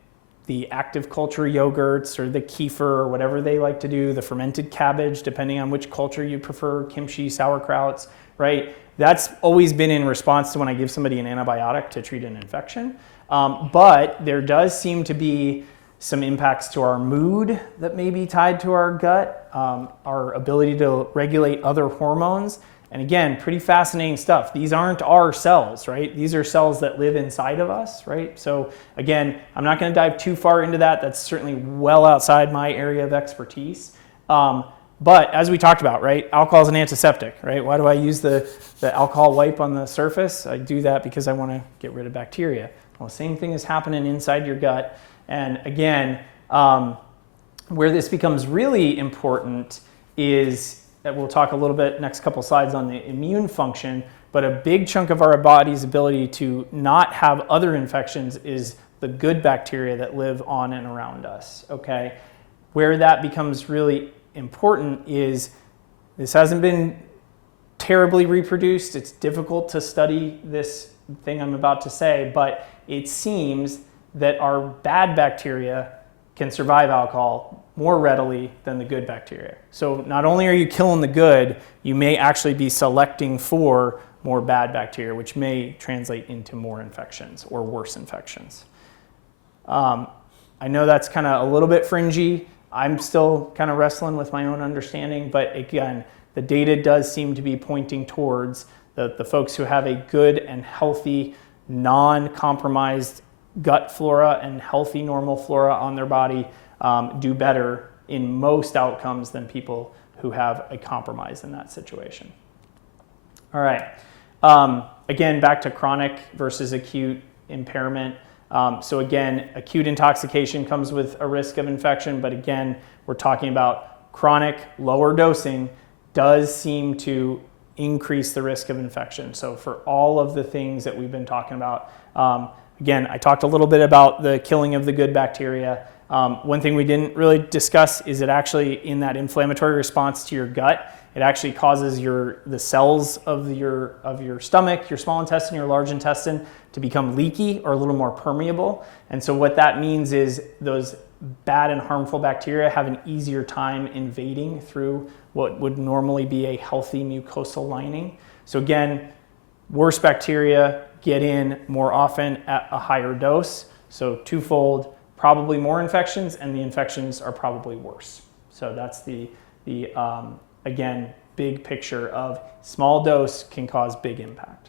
the active culture yogurts or the kefir or whatever they like to do, the fermented cabbage, depending on which culture you prefer, kimchi, sauerkrauts, right? That's always been in response to when I give somebody an antibiotic to treat an infection. But there does seem to be some impacts to our mood that may be tied to our gut, our ability to regulate other hormones. And again, pretty fascinating stuff. These aren't our cells, right? These are cells that live inside of us, right? So again, I'm not going to dive too far into that. That's certainly well outside my area of expertise. But as we talked about, right, alcohol is an antiseptic, right? Why do I use the alcohol wipe on the surface? I do that because I want to get rid of bacteria. Well, the same thing is happening inside your gut. And again, where this becomes really important is that we'll talk a little bit next couple slides on the immune function, but a big chunk of our body's ability to not have other infections is the good bacteria that live on and around us, okay? Where that becomes really important is, this hasn't been terribly reproduced. It's difficult to study this thing I'm about to say, but it seems that our bad bacteria can survive alcohol more readily than the good bacteria. So not only are you killing the good, you may actually be selecting for more bad bacteria, which may translate into more infections or worse infections. I know that's kind of a little bit fringy. I'm still kind of wrestling with my own understanding, but again, the data does seem to be pointing towards the folks who have a good and healthy, non-compromised gut flora and healthy normal flora on their body do better in most outcomes than people who have a compromise in that situation. All right. Again, back to chronic versus acute impairment. So again, acute intoxication comes with a risk of infection, but again, we're talking about chronic lower dosing does seem to increase the risk of infection. So for all of the things that we've been talking about, again, I talked a little bit about the killing of the good bacteria. One thing we didn't really discuss is it actually, in that inflammatory response to your gut, it actually causes the cells of your stomach, your small intestine, your large intestine to become leaky or a little more permeable. And so what that means is those bad and harmful bacteria have an easier time invading through what would normally be a healthy mucosal lining. So again, worse bacteria get in more often at a higher dose. So twofold, probably more infections, and the infections are probably worse. So that's the again, big picture of small dose can cause big impact.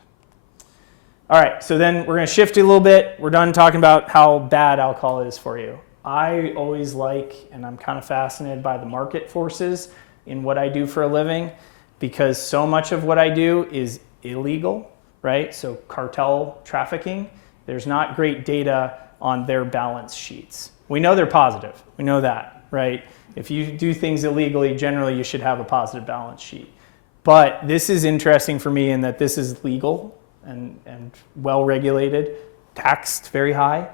All right, so then we're going to shift a little bit. We're done talking about how bad alcohol is for you. I always like, and I'm kind of fascinated by the market forces in what I do for a living, because so much of what I do is illegal, right? So cartel trafficking, there's not great data on their balance sheets. We know they're positive, we know that, right? If you do things illegally, generally you should have a positive balance sheet. But this is interesting for me in that this is legal and well regulated, taxed very high.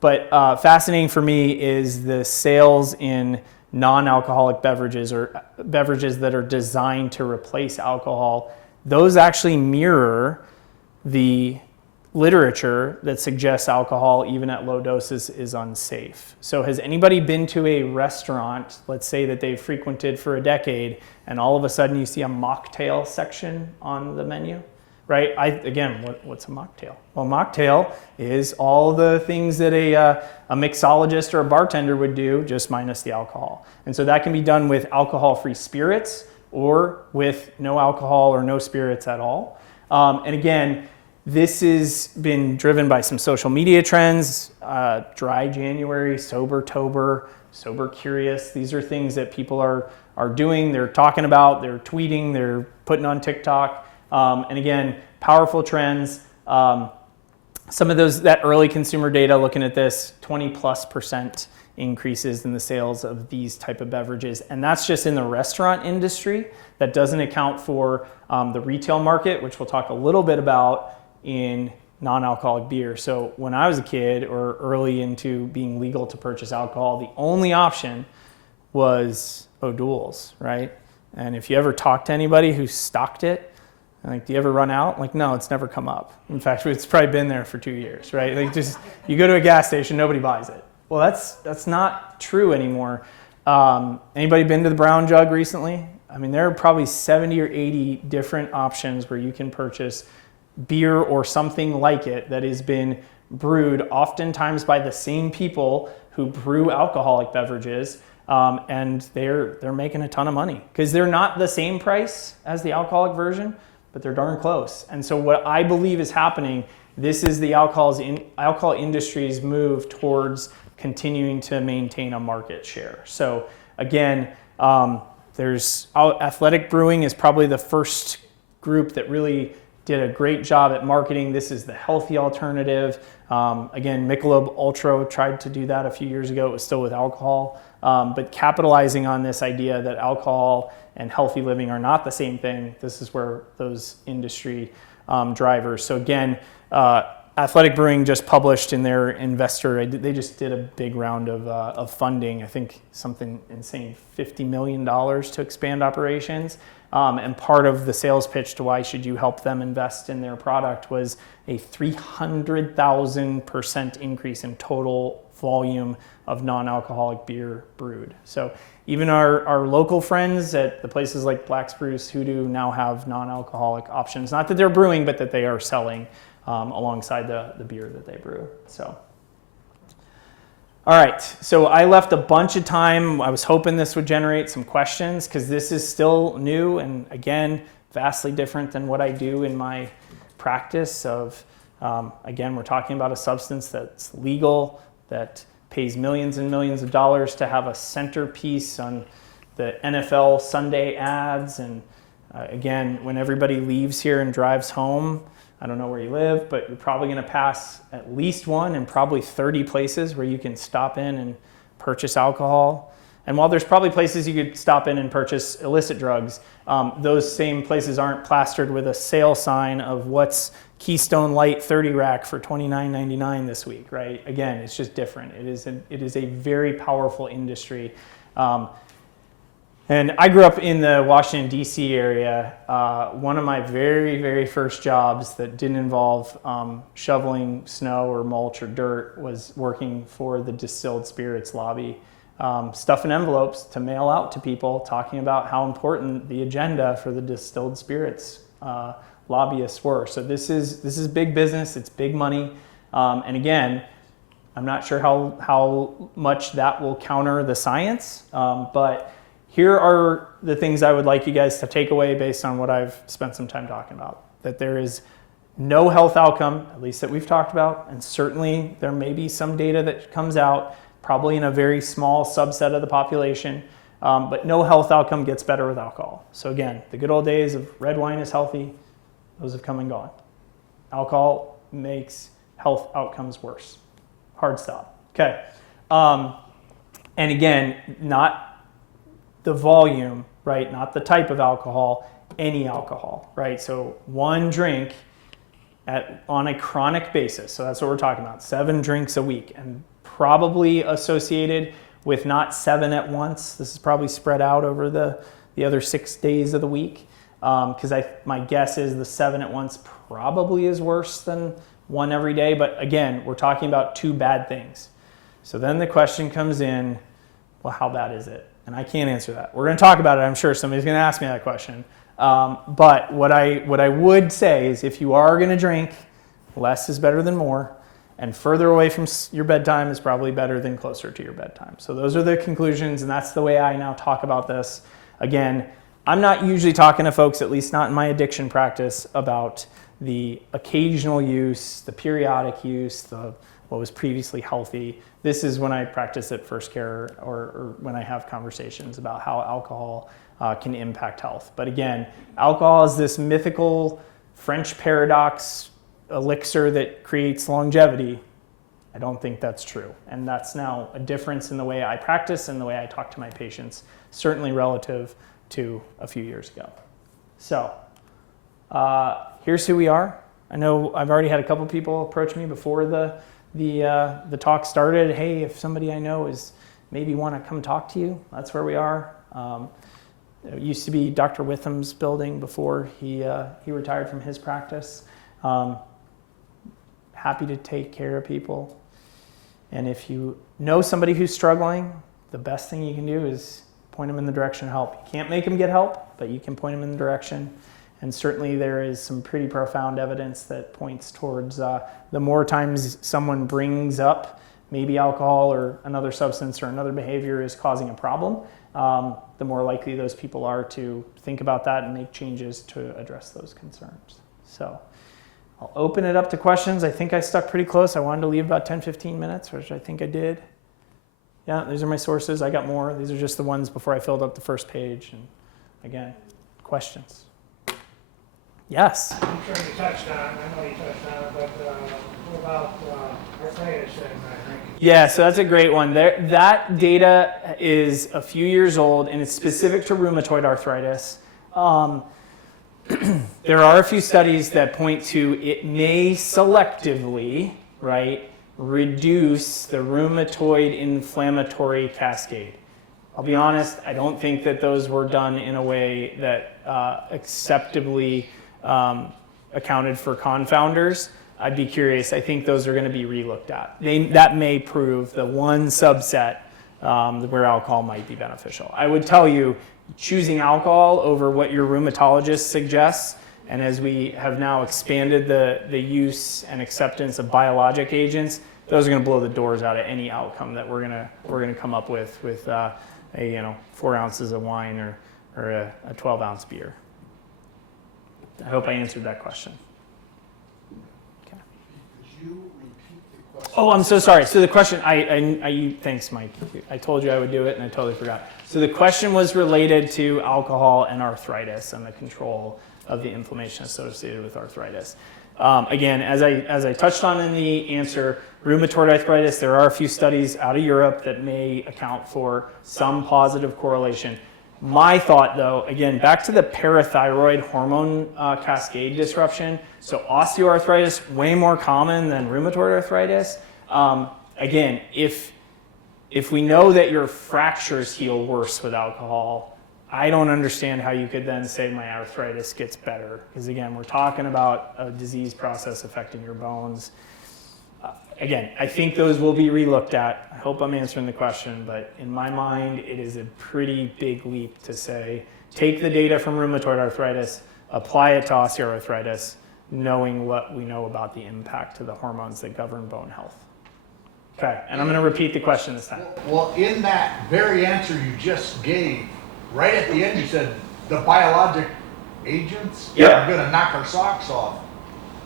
But fascinating for me is the sales in non-alcoholic beverages or beverages that are designed to replace alcohol. Those actually mirror the literature that suggests alcohol, even at low doses, is unsafe. So has anybody been to a restaurant, let's say that they've frequented for a decade, and all of a sudden you see a mocktail section on the menu? Right? What's a mocktail? Well, mocktail is all the things that a mixologist or a bartender would do, just minus the alcohol. And so that can be done with alcohol-free spirits or with no alcohol or no spirits at all. And again, this has been driven by some social media trends, dry January, sober-tober, sober curious. These are things that people are doing, they're talking about, they're tweeting, they're putting on TikTok. And again, powerful trends. Some of that early consumer data looking at this, 20+% increases in the sales of these type of beverages. And that's just in the restaurant industry. That doesn't account for the retail market, which we'll talk a little bit about in non-alcoholic beer. So when I was a kid or early into being legal to purchase alcohol, the only option was O'Doul's, right? And if you ever talk to anybody who stocked it, like, do you ever run out? Like, no, it's never come up. In fact, it's probably been there for 2 years, right? Like, just you go to a gas station, nobody buys it. Well, that's not true anymore. Anybody been to the Brown Jug recently? I mean, there are probably 70 or 80 different options where you can purchase beer or something like it that has been brewed oftentimes by the same people who brew alcoholic beverages, and they're making a ton of money because they're not the same price as the alcoholic version, but they're darn close. And so what I believe is happening, this is the alcohol industry's move towards continuing to maintain a market share. So again, there's Athletic Brewing is probably the first group that really did a great job at marketing. This is the healthy alternative. Again, Michelob Ultra tried to do that a few years ago. It was still with alcohol, but capitalizing on this idea that alcohol and healthy living are not the same thing. This is where those industry drivers. So again, Athletic Brewing just published in their investor, they just did a big round of funding, I think something insane, $50 million to expand operations. And part of the sales pitch to why should you help them invest in their product was a 300,000% increase in total volume of non-alcoholic beer brewed. So even our local friends at the places like Black Spruce, Hoodoo now have non-alcoholic options. Not that they're brewing, but that they are selling alongside the beer that they brew. So, all right, so I left a bunch of time. I was hoping this would generate some questions because this is still new and, again, vastly different than what I do in my practice of, again, we're talking about a substance that's legal, that pays millions and millions of dollars to have a centerpiece on the NFL Sunday ads. And again, when everybody leaves here and drives home, I don't know where you live, but you're probably going to pass at least one and probably 30 places where you can stop in and purchase alcohol. And while there's probably places you could stop in and purchase illicit drugs, those same places aren't plastered with a sale sign of what's Keystone Light 30 rack for $29.99 this week, right? Again, it's just different. It is a very powerful industry. And I grew up in the Washington, D.C. area. One of my very, very first jobs that didn't involve shoveling snow or mulch or dirt was working for the distilled spirits lobby, stuffing envelopes to mail out to people talking about how important the agenda for the distilled spirits lobbyists were. So this is big business, it's big money. And again, I'm not sure how much that will counter the science, but here are the things I would like you guys to take away based on what I've spent some time talking about. That there is no health outcome, at least that we've talked about, and certainly there may be some data that comes out probably in a very small subset of the population, but no health outcome gets better with alcohol. So again, the good old days of red wine is healthy, those have come and gone. Alcohol makes health outcomes worse. Hard stop. Okay. And again, not the volume, right? Not the type of alcohol, any alcohol, right? So one drink on a chronic basis. So that's what we're talking about. 7 drinks a week, and probably associated with not 7 at once. This is probably spread out over the other 6 days of the week. Because my guess is the 7 at once probably is worse than 1 every day. But again, we're talking about 2 bad things. So then the question comes in, well, how bad is it? And I can't answer that. We're going to talk about it. I'm sure somebody's going to ask me that question. But what I would say is, if you are going to drink, less is better than more, and further away from your bedtime is probably better than closer to your bedtime. So those are the conclusions, and that's the way I now talk about this. Again, I'm not usually talking to folks, at least not in my addiction practice, about the occasional use, the periodic use, what was previously healthy. This is when I practice at First Care, or when I have conversations about how alcohol can impact health. But again, alcohol is this mythical French paradox elixir that creates longevity. I don't think that's true. And that's now a difference in the way I practice and the way I talk to my patients, certainly relative to a few years ago. So here's who we are. I know I've already had a couple people approach me before the talk started. Hey, if somebody I know is maybe want to come talk to you, that's where we are. It used to be Dr. Witham's building before he retired from his practice. Happy to take care of people. And if you know somebody who's struggling, the best thing you can do is point them in the direction of help. You can't make them get help, but you can point them in the direction. And certainly there is some pretty profound evidence that points towards the more times someone brings up maybe alcohol or another substance or another behavior is causing a problem, the more likely those people are to think about that and make changes to address those concerns. So I'll open it up to questions. I think I stuck pretty close. I wanted to leave about 10, 15 minutes, which I think I did. Yeah, these are my sources. I got more. These are just the ones before I filled up the first page. And again, questions? Yes? I'm sure you touched on it. I know you touched on it, but what about arthritis and I think? Yeah, so that's a great one. That data is a few years old, and it's specific to rheumatoid arthritis. There are a few studies that point to it may selectively, right, reduce the rheumatoid inflammatory cascade. I'll be honest, I don't think that those were done in a way that acceptably accounted for confounders. I'd be curious. I think those are going to be relooked at. That may prove the one subset where alcohol might be beneficial. I would tell you, choosing alcohol over what your rheumatologist suggests, and as we have now expanded the use and acceptance of biologic agents, those are going to blow the doors out of any outcome that we're going to come up with 4 ounces of wine or a 12-ounce beer. I hope I answered that question. Okay. Could you repeat the question? Oh, I'm so sorry. So the question, thanks, Mike. I told you I would do it, and I totally forgot. So the question was related to alcohol and arthritis and the control of the inflammation associated with arthritis. Again, as I touched on in the answer, rheumatoid arthritis, there are a few studies out of Europe that may account for some positive correlation. My thought, though, again, back to the parathyroid hormone cascade disruption. So osteoarthritis, way more common than rheumatoid arthritis. Again, if we know that your fractures heal worse with alcohol, I don't understand how you could then say my arthritis gets better. Because again, we're talking about a disease process affecting your bones. Again, I think those will be relooked at. I hope I'm answering the question, but in my mind, it is a pretty big leap to say, take the data from rheumatoid arthritis, apply it to osteoarthritis, knowing what we know about the impact to the hormones that govern bone health. Okay, and I'm going to repeat the question this time. Well, in that very answer you just gave, right at the end you said the biologic agents Yep. are going to knock our socks off.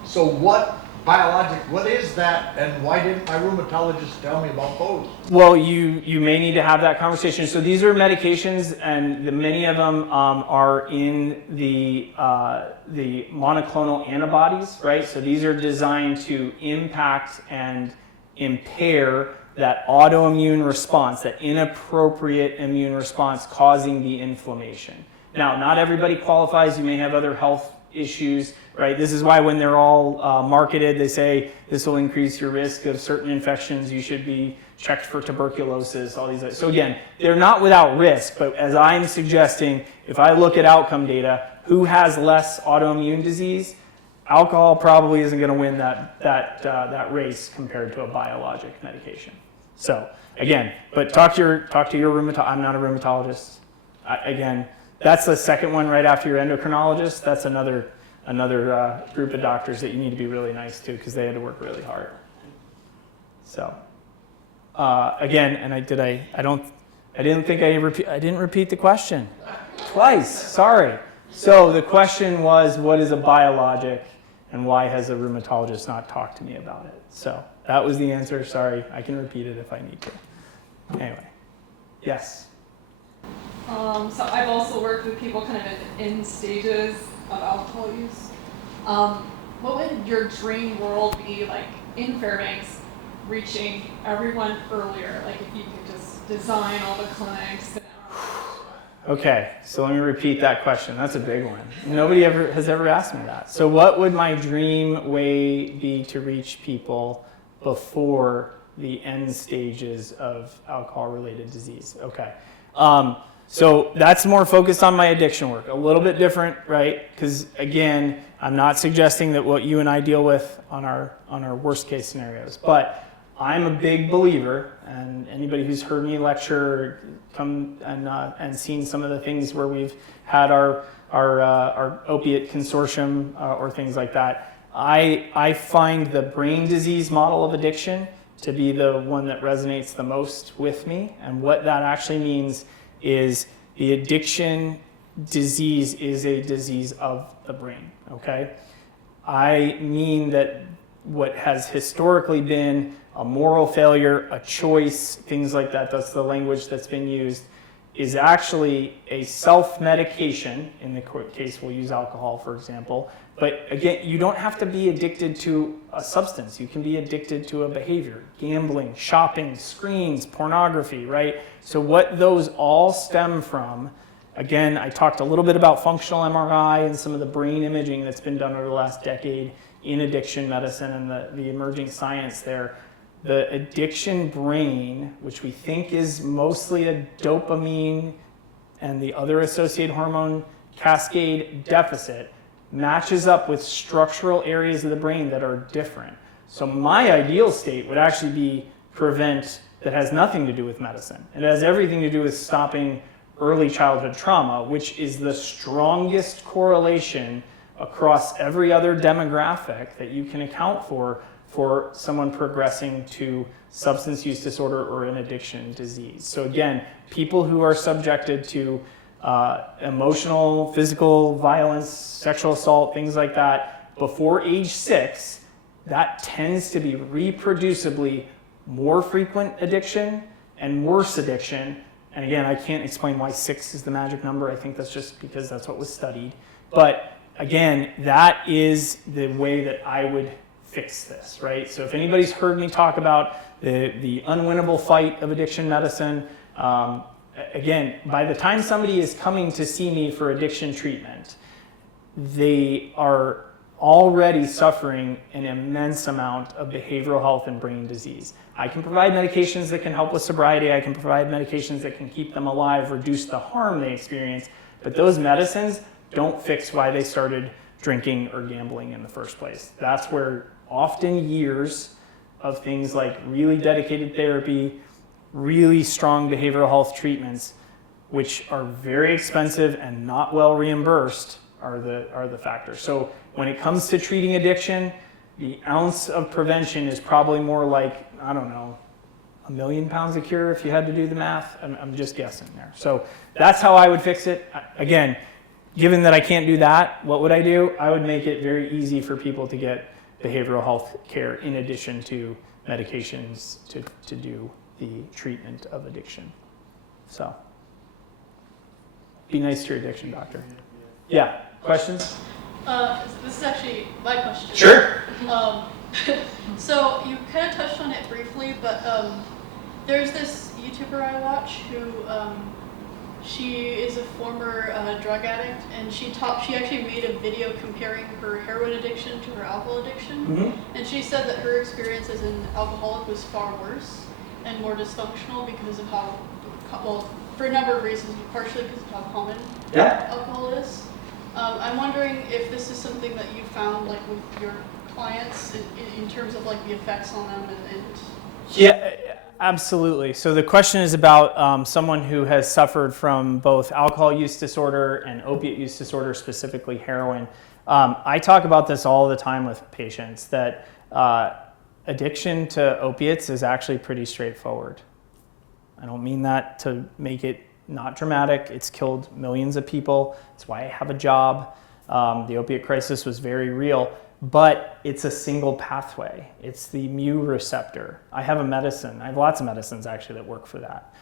So what biologic, what is that, and why didn't my rheumatologist tell me about those? Well, you may need to have that conversation. So these are medications, and many of them are in the monoclonal antibodies, right? So these are designed to impact and impair that autoimmune response, that inappropriate immune response causing the inflammation. Now, not everybody qualifies. You may have other health issues, right? This is why when they're all marketed, they say this will increase your risk of certain infections. You should be checked for tuberculosis, all these. So again, they're not without risk, but as I'm suggesting, if I look at outcome data, who has less autoimmune disease? Alcohol probably isn't going to win that race compared to a biologic medication. So again, but talk to your rheumatologist. I'm not a rheumatologist. Again, that's the second one right after your endocrinologist. That's another group of doctors that you need to be really nice to because they had to work really hard. So again, and I didn't repeat the question twice. Sorry. So the question was, what is a biologic, and why has a rheumatologist not talked to me about it? So that was the answer. Sorry, I can repeat it if I need to. Anyway, yes. So I've also worked with people kind of in stages of alcohol use. What would your dream world be like in Fairbanks, reaching everyone earlier? Like if you could just design all the clinics. Okay, so let me repeat that question. That's a big one. Nobody has ever asked me that. So what would my dream way be to reach people before the end stages of alcohol-related disease? Okay. So that's more focused on my addiction work. A little bit different, right? Because again, I'm not suggesting that what you and I deal with on our worst case scenarios, but I'm a big believer, and anybody who's heard me lecture, come and seen some of the things where we've had our opiate consortium or things like that, I find the brain disease model of addiction to be the one that resonates the most with me. And what that actually means is the addiction disease is a disease of the brain, okay? I mean that what has historically been a moral failure, a choice, things like that, that's the language that's been used, is actually a self-medication. In the case, we'll use alcohol, for example. But again, you don't have to be addicted to a substance. You can be addicted to a behavior, gambling, shopping, screens, pornography, right? So what those all stem from, again, I talked a little bit about functional MRI and some of the brain imaging that's been done over the last decade in addiction medicine and the emerging science there. The addiction brain, which we think is mostly a dopamine and the other associated hormone cascade deficit, matches up with structural areas of the brain that are different. So my ideal state would actually be prevent, that has nothing to do with medicine. It has everything to do with stopping early childhood trauma, which is the strongest correlation across every other demographic that you can account for someone progressing to substance use disorder or an addiction disease. So again, people who are subjected to emotional, physical violence, sexual assault, things like that, before age 6, that tends to be reproducibly more frequent addiction and worse addiction. And again, I can't explain why 6 is the magic number. I think that's just because that's what was studied. But again, that is the way that I would fix this, right? So if anybody's heard me talk about the unwinnable fight of addiction medicine, again, by the time somebody is coming to see me for addiction treatment, they are already suffering an immense amount of behavioral health and brain disease. I can provide medications that can help with sobriety. I can provide medications that can keep them alive, reduce the harm they experience, but those medicines don't fix why they started drinking or gambling in the first place. That's where often years of things like really dedicated therapy, really strong behavioral health treatments, which are very expensive and not well reimbursed, are the factors. So when it comes to treating addiction, the ounce of prevention is probably more like, I don't know, 1 million pounds a cure if you had to do the math. I'm just guessing there. So that's how I would fix it. Again, given that I can't do that, what would I do? I would make it very easy for people to get behavioral health care in addition to medications to do the treatment of addiction. So, be nice to your addiction doctor. Yeah, questions? This is actually my question. Sure. So you kind of touched on it briefly, but there's this YouTuber I watch who she is a former drug addict, and she actually made a video comparing her heroin addiction to her alcohol addiction, Mm-hmm. and she said that her experience as an alcoholic was far worse and more dysfunctional because of how, well, for a number of reasons, partially because of how common Yeah. alcohol is. I'm wondering if this is something that you found like with your clients in terms of like the effects on them and Yeah, absolutely. So the question is about someone who has suffered from both alcohol use disorder and opiate use disorder, specifically heroin. I talk about this all the time with patients, that addiction to opiates is actually pretty straightforward. I don't mean that to make it not dramatic. It's killed millions of people. That's why I have a job. The opiate crisis was very real, but it's a single pathway. It's the mu receptor. I have a medicine. I have lots of medicines actually that work for that.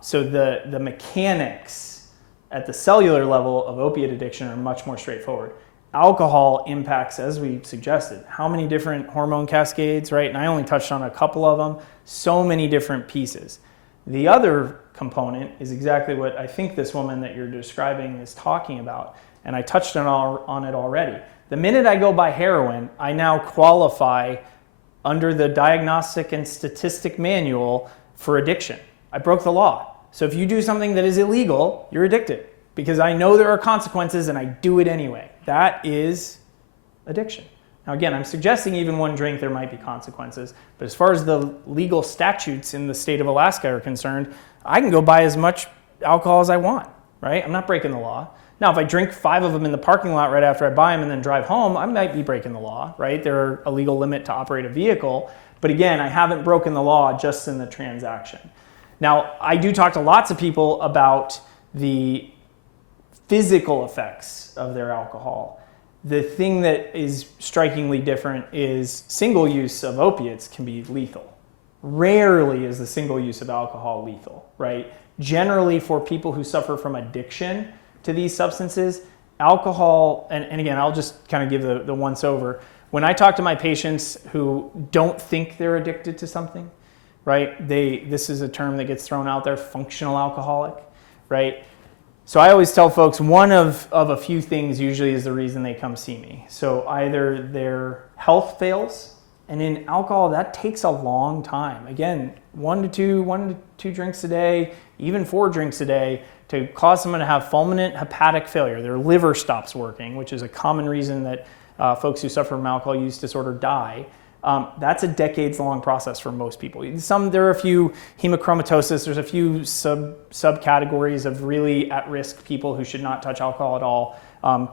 So the mechanics at the cellular level of opiate addiction are much more straightforward. Alcohol impacts, as we suggested, how many different hormone cascades, right? And I only touched on a couple of them. So many different pieces. The other component is exactly what I think this woman that you're describing is talking about. And I touched on it already. The minute I go buy heroin, I now qualify under the Diagnostic and Statistic Manual for addiction. I broke the law. So if you do something that is illegal, you're addicted, because I know there are consequences and I do it anyway. That is addiction. Now again, I'm suggesting even one drink there might be consequences, but as far as the legal statutes in the state of Alaska are concerned, I can go buy as much alcohol as I want, right? I'm not breaking the law. Now, if I drink 5 of them in the parking lot right after I buy them and then drive home, I might be breaking the law, right? There's a legal limit to operate a vehicle, but again, I haven't broken the law just in the transaction. Now, I do talk to lots of people about the physical effects of their alcohol. The thing that is strikingly different is single use of opiates can be lethal. Rarely is the single use of alcohol lethal, right? Generally, for people who suffer from addiction to these substances, alcohol, and again, I'll just kind of give the once over. When I talk to my patients who don't think they're addicted to something, right? This is a term that gets thrown out there, functional alcoholic, right? So I always tell folks one of a few things usually is the reason they come see me. So either their health fails, and in alcohol that takes a long time. Again, 1 to 2 drinks a day, even 4 drinks a day, to cause someone to have fulminant hepatic failure. Their liver stops working, which is a common reason that folks who suffer from alcohol use disorder die. That's a decades-long process for most people. There are a few hemochromatosis, there's a few subcategories of really at-risk people who should not touch alcohol at all,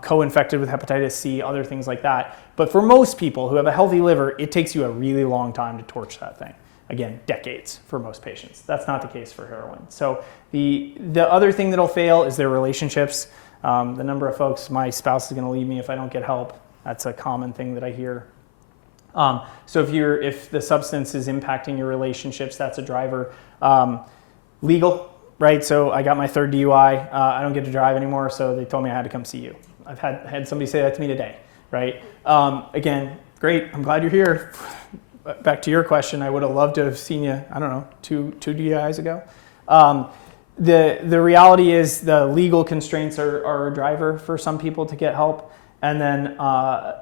co-infected with hepatitis C, other things like that. But for most people who have a healthy liver, it takes you a really long time to torch that thing. Again, decades for most patients. That's not the case for heroin. So the other thing that'll fail is their relationships. The number of folks, my spouse is going to leave me if I don't get help. That's a common thing that I hear. So if the substance is impacting your relationships, that's a driver. Legal, right? So I got my 3rd DUI. I don't get to drive anymore, so they told me I had to come see you. I've had somebody say that to me today, right? Again, great. I'm glad you're here. Back to your question, I would have loved to have seen you, I don't know, two DUIs ago. The reality is the legal constraints are a driver for some people to get help. And then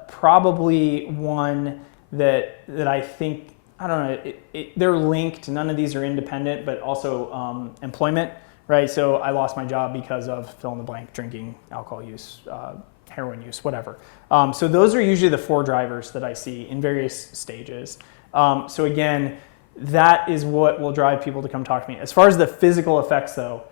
probably one that I think, I don't know, they're linked. None of these are independent, but also employment, right? So I lost my job because of fill in the blank, drinking, alcohol use, heroin use, whatever. So those are usually the 4 drivers that I see in various stages. So again, that is what will drive people to come talk to me. As far as the physical effects though,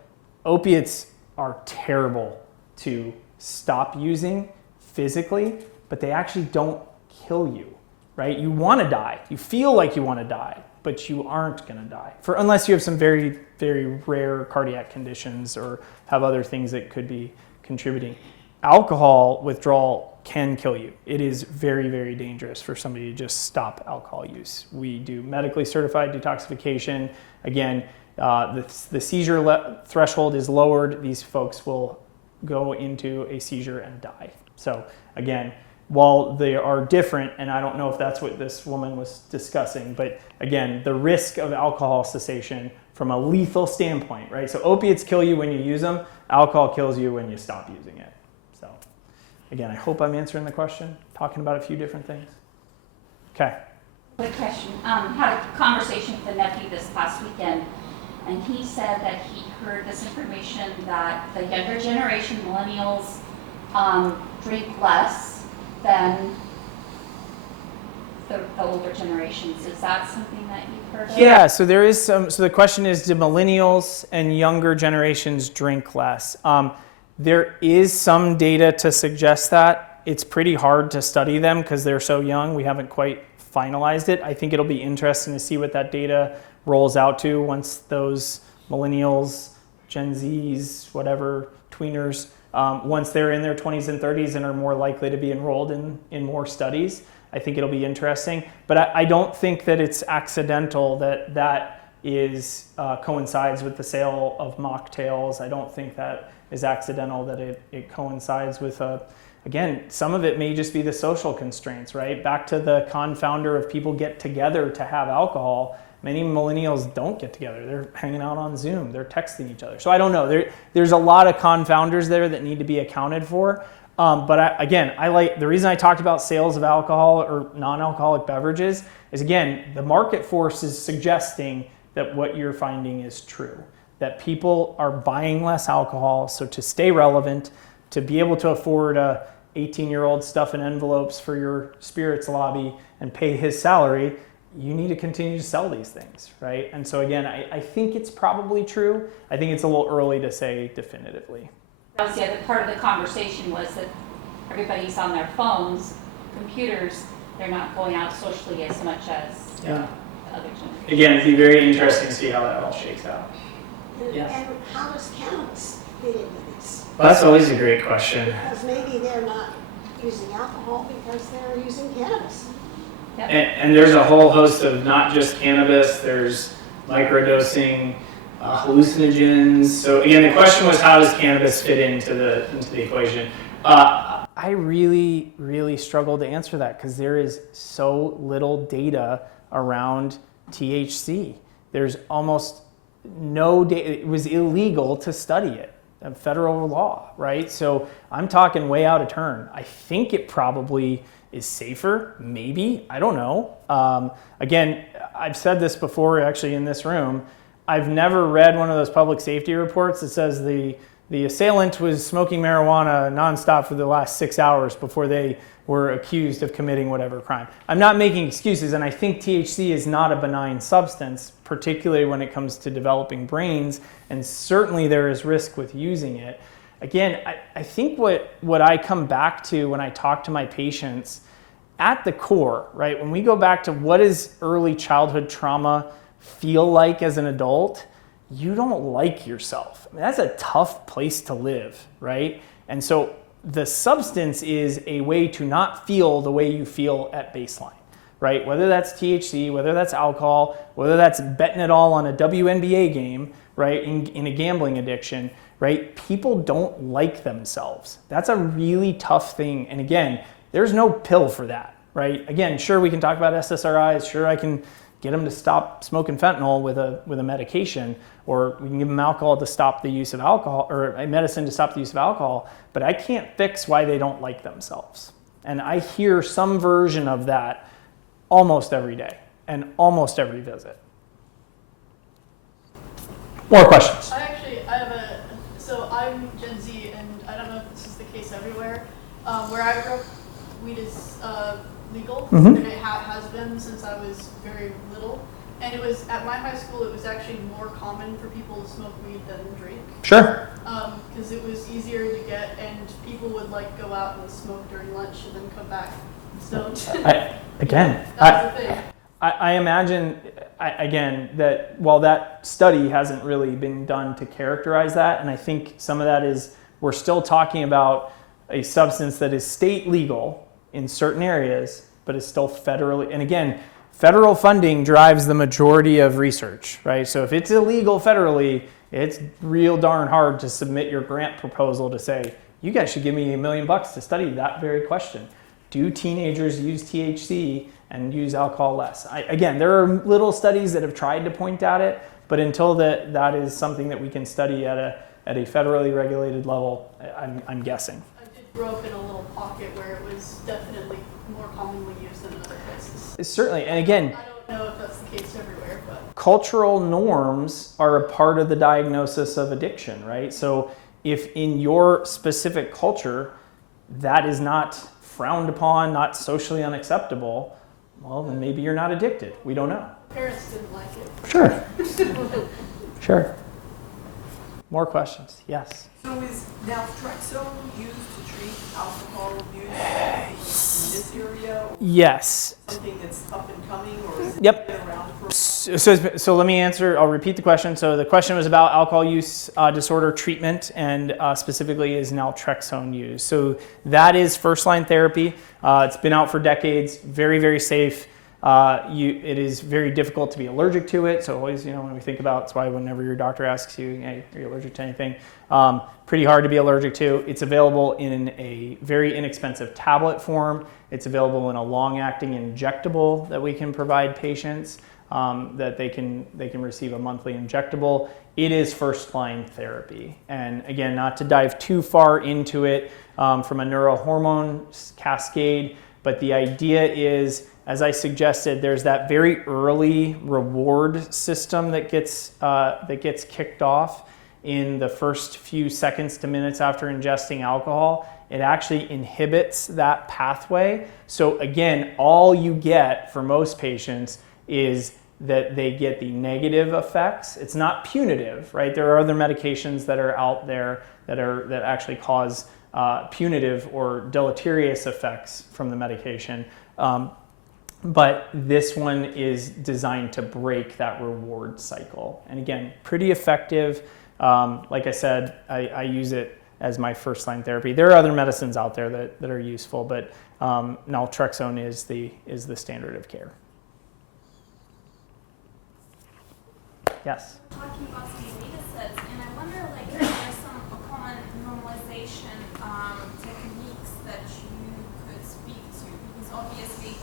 opiates are terrible to stop using physically, but they actually don't kill you, right? You want to die. You feel like you want to die, but you aren't going to die unless you have some very, very rare cardiac conditions or have other things that could be contributing. Alcohol withdrawal can kill you. It is very, very dangerous for somebody to just stop alcohol use. We do medically certified detoxification. Again, the seizure threshold is lowered. These folks will go into a seizure and die. So again, while they are different, and I don't know if that's what this woman was discussing, but again, the risk of alcohol cessation from a lethal standpoint, right? So opiates kill you when you use them, alcohol kills you when you stop using it. So again, I hope I'm answering the question, talking about a few different things. Okay. Quick question. Had a conversation with a nephew this past weekend, and he said that he heard this information that the younger generation, millennials, drink less than the older generations. Is that something that you've heard of? Yeah, so there is some, so the question is, do millennials and younger generations drink less? There is some data to suggest that. It's pretty hard to study them because they're so young. We haven't quite finalized it. I think it'll be interesting to see what that data rolls out to once those millennials, Gen Zs, whatever, tweeners, once they're in their 20s and 30s and are more likely to be enrolled in more studies. I think it'll be interesting. But I don't think that it's accidental that is coincides with the sale of mocktails. I don't think that is accidental that it coincides with again, some of it may just be the social constraints, right? Back to the confounder of people get together to have alcohol. Many millennials don't get together. They're hanging out on Zoom. They're texting each other. So I don't know. There's a lot of confounders there that need to be accounted for. But I like the reason I talked about sales of alcohol or non-alcoholic beverages is, again, the market force is suggesting that what you're finding is true, that people are buying less alcohol. So to stay relevant, to be able to afford a 18-year-old stuffing envelopes for your spirits lobby and pay his salary, you need to continue to sell these things, right? And so again, I think it's probably true. I think it's a little early to say definitively. That was the other part of the conversation, was that everybody's on their phones, computers. They're not going out socially as much as the other generation. Again, it'd be very interesting to see how that all shakes out. And how does cannabis fit into this? Well, that's always a great question. Because maybe they're not using alcohol because they're using cannabis. Yep. And there's a whole host of not just cannabis, there's microdosing, hallucinogens. So again, the question was, how does cannabis fit into the equation? I really, really struggle to answer that because there is so little data around THC. There's almost no data. It was illegal to study it, federal law, right? So I'm talking way out of turn. I think it probably is safer, maybe, I don't know. Again, I've said this before actually in this room. I've never read one of those public safety reports that says the assailant was smoking marijuana nonstop for the last 6 hours before they were accused of committing whatever crime. I'm not making excuses, and I think THC is not a benign substance, particularly when it comes to developing brains, and certainly there is risk with using it. Again, I think what I come back to when I talk to my patients, at the core, right, when we go back to what does early childhood trauma feel like as an adult, you don't like yourself. I mean, that's a tough place to live, right? And so the substance is a way to not feel the way you feel at baseline, right? Whether that's THC, whether that's alcohol, whether that's betting it all on a WNBA game, right, in a gambling addiction, right? People don't like themselves. That's a really tough thing. And again, there's no pill for that, right? Again, sure, we can talk about SSRIs. Sure, I can get them to stop smoking fentanyl with a medication, or we can give them alcohol to stop the use of alcohol, or a medicine to stop the use of alcohol, but I can't fix why they don't like themselves. And I hear some version of that almost every day and almost every visit. More questions? So I'm Gen Z, and I don't know if this is the case everywhere. Where I grew up, weed is legal, and it has been since I was very little. And it was, at my high school, it was actually more common for people to smoke weed than drink. Sure. Because it was easier to get, and people would like go out and smoke during lunch and then come back stoned. That was the thing. I imagine, again, that while that study hasn't really been done to characterize that, and I think some of that is we're still talking about, a substance that is state legal in certain areas, but is still federally, and again, federal funding drives the majority of research, right? So if it's illegal federally, it's real darn hard to submit your grant proposal to say, you guys should give me $1 million to study that very question. Do teenagers use THC and use alcohol less? Again, there are little studies that have tried to point at it, but until that is something that we can study at a federally regulated level, I'm guessing. I did grow up in a little pocket where it was definitely more commonly used than in other places. Certainly, and again, I don't know if that's the case everywhere, but cultural norms are a part of the diagnosis of addiction, right? So if in your specific culture that is not frowned upon, not socially unacceptable, well, then maybe you're not addicted. We don't know. parents didn't like it. Sure. Sure. More questions? Yes. So is naltrexone used to treat alcohol abuse in this area? Or Yes. something that's up and coming, or is it Yep. been around for a So let me answer, I'll repeat the question. So the question was about alcohol use disorder treatment, and specifically is naltrexone used. So that is first-line therapy. It's been out for decades, very, very safe. It is very difficult to be allergic to it. So always, when we think about, it's why whenever your doctor asks you, hey, are you allergic to anything? Pretty hard to be allergic to. It's available in a very inexpensive tablet form. It's available in a long-acting injectable that we can provide patients, that they can receive a monthly injectable. It is first-line therapy. And again, not to dive too far into it from a neurohormone cascade, but the idea is, as I suggested, there's that very early reward system that gets kicked off in the first few seconds to minutes after ingesting alcohol. It actually inhibits that pathway. So again, all you get for most patients is that they get the negative effects. It's not punitive, right? There are other medications that are out there that actually cause punitive or deleterious effects from the medication. But this one is designed to break that reward cycle. And again, pretty effective. Like I said, I use it as my first-line therapy. There are other medicines out there that are useful, but naltrexone is the standard of care. Yes? Talking about some data sets, and I wonder, if there's some common normalization techniques that you could speak to, because obviously,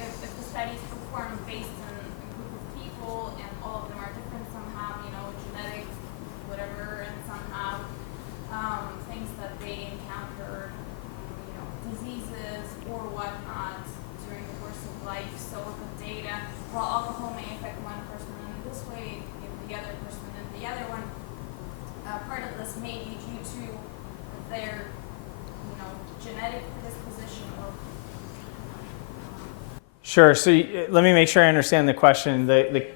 if the studies performed based on a group of people, and all of them are different, some have, genetic, whatever, and some have things that they encountered, diseases or whatnot during the course of life. So the data, while alcohol may affect one person in this way, the other person and the other one, part of this may be due to their, genetic predisposition or. Sure. So let me make sure I understand the question. The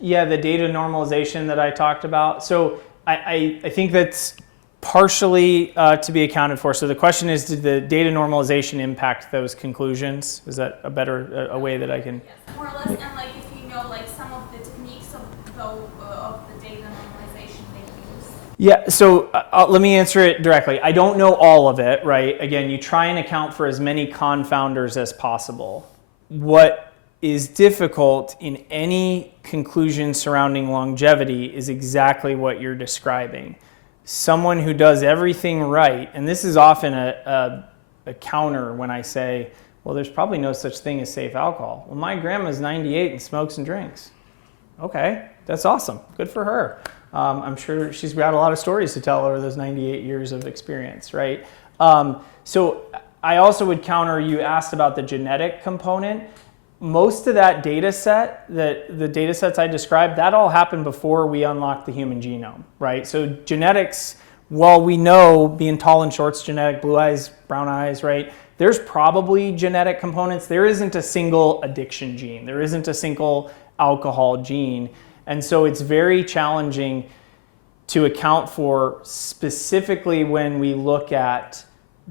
data normalization that I talked about. So I think that's partially to be accounted for. So the question is, did the data normalization impact those conclusions? Is that a better way that I can? Yes, more or less, and if you know some of the techniques of the data normalization they use. Yeah, so let me answer it directly. I don't know all of it, right? Again, you try and account for as many confounders as possible. What is difficult in any conclusion surrounding longevity is exactly what you're describing. Someone who does everything right, and this is often a counter when I say, well, there's probably no such thing as safe alcohol. Well, my grandma's 98 and smokes and drinks. Okay, that's awesome. Good for her. I'm sure she's got a lot of stories to tell over those 98 years of experience, right? So I also would counter, you asked about the genetic component. Most of that data set, the data sets I described, that all happened before we unlocked the human genome, right? So genetics, while we know being tall and short's genetic, blue eyes, brown eyes, right? There's probably genetic components. There isn't a single addiction gene. There isn't a single alcohol gene. And so it's very challenging to account for, specifically when we look at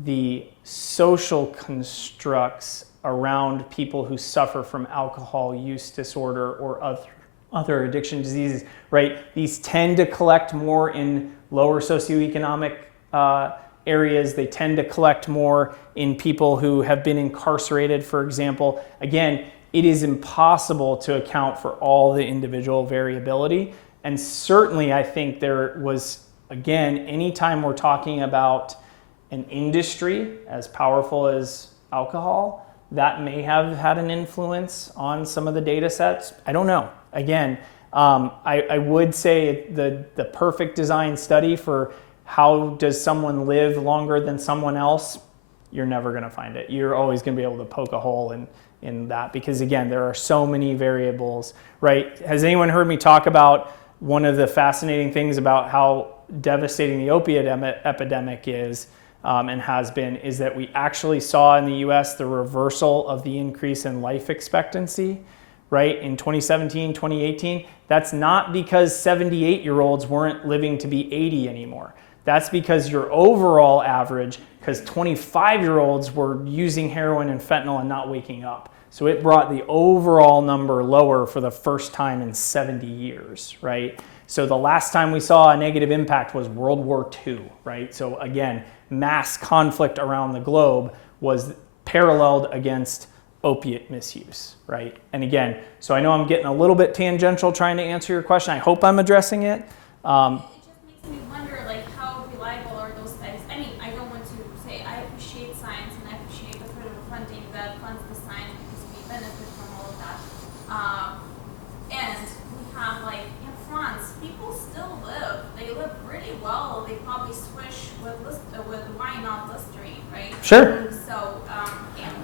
the social constructs around people who suffer from alcohol use disorder or other addiction diseases, right? These tend to collect more in lower socioeconomic areas. They tend to collect more in people who have been incarcerated, for example. Again, it is impossible to account for all the individual variability. And certainly I think there was, again, anytime we're talking about an industry as powerful as alcohol, that may have had an influence on some of the data sets. I don't know. Again, I would say the perfect design study for how does someone live longer than someone else, you're never going to find it. You're always going to be able to poke a hole in that because, again, there are so many variables, right? Has anyone heard me talk about one of the fascinating things about how devastating the opiate epidemic is and has been, is that we actually saw in the US the reversal of the increase in life expectancy, right? In 2017, 2018, that's not because 78-year-olds weren't living to be 80 anymore. That's because your overall average, because 25-year-olds were using heroin and fentanyl and not waking up. So it brought the overall number lower for the first time in 70 years, right? So the last time we saw a negative impact was World War II, right? So again, mass conflict around the globe was paralleled against opiate misuse, right? And again, so I know I'm getting a little bit tangential trying to answer your question. I hope I'm addressing it. It just makes me wonder, like, how reliable are those studies? I mean, I don't want to say I appreciate science and I appreciate the federal funding that funds the science because we benefit from all of that. And we have, like, in France, people still live. They live pretty well. They probably swish with why not Listerine, right? Sure. So, and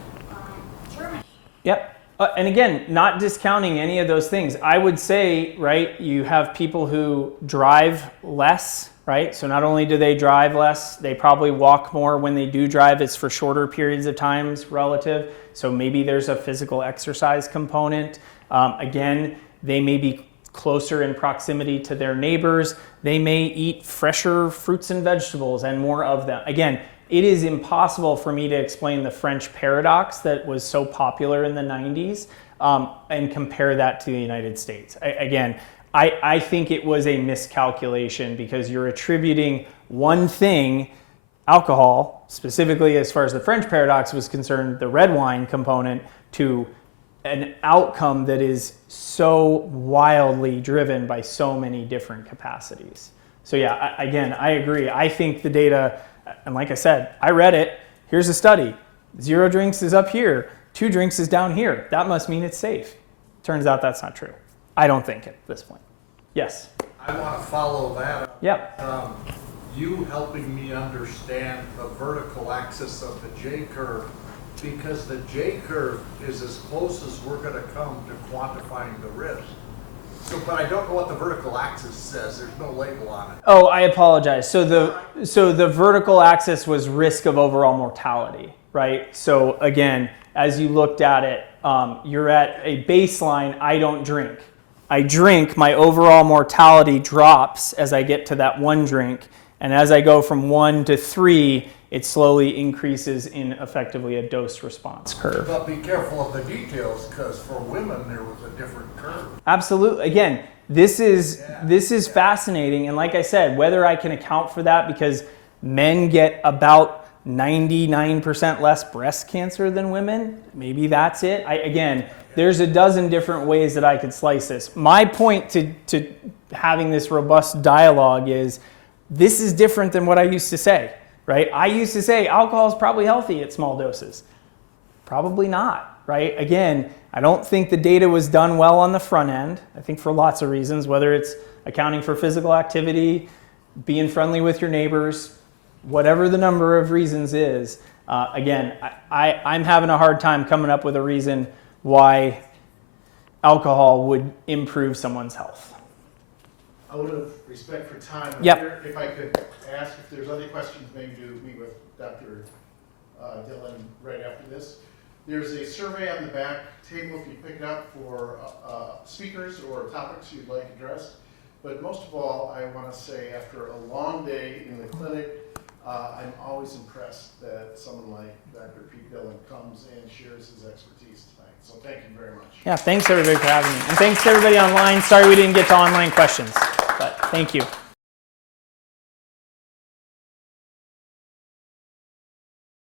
Germany. Yep. And again, not discounting any of those things. I would say, right, you have people who drive less, right? So not only do they drive less, they probably walk more. When they do drive, it's for shorter periods of times relative. So maybe there's a physical exercise component. Again, they may be closer in proximity to their neighbors. They may eat fresher fruits and vegetables and more of them. Again, it is impossible for me to explain the French paradox that was so popular in the 90s and compare that to the United States. I think it was a miscalculation because you're attributing one thing, alcohol, specifically as far as the French paradox was concerned, the red wine component, to an outcome that is so wildly driven by so many different capacities. So yeah, again, I agree. I think the data, and like I said, I read it. Here's a study. 0 drinks is up here. 2 drinks is down here. That must mean it's safe. Turns out that's not true. I don't think at this point. Yes? I want to follow that up. Yep. You helping me understand the vertical axis of the J curve, because the J curve is as close as we're going to come to quantifying the risk. So, but I don't know what the vertical axis says. There's no label on it. Oh, I apologize. So the vertical axis was risk of overall mortality, right? So again, as you looked at it, you're at a baseline, I don't drink. I drink, my overall mortality drops as I get to that 1 drink. And as I go from 1 to 3, it slowly increases in effectively a dose response curve. But be careful of the details, because for women there was a different curve. Absolutely. Again, this is fascinating. And like I said, whether I can account for that because men get about 99% less breast cancer than women, maybe that's it. Again, there's a dozen different ways that I could slice this. My point to having this robust dialogue is this is different than what I used to say. Right? I used to say alcohol is probably healthy at small doses. Probably not, right? Again, I don't think the data was done well on the front end. I think for lots of reasons, whether it's accounting for physical activity, being friendly with your neighbors, whatever the number of reasons is. Again, I'm having a hard time coming up with a reason why alcohol would improve someone's health. Out of respect for time, Yep. if I could ask if there's other questions, maybe to meet with Dr. Dillon right after this. There's a survey on the back table if you pick it up for speakers or topics you'd like addressed. But most of all, I want to say after a long day in the clinic, I'm always impressed that someone like Dr. Pete Dillon comes and shares his expertise tonight. So thank you very much. Yeah, thanks everybody for having me. And thanks to everybody online. Sorry we didn't get to online questions, but thank you.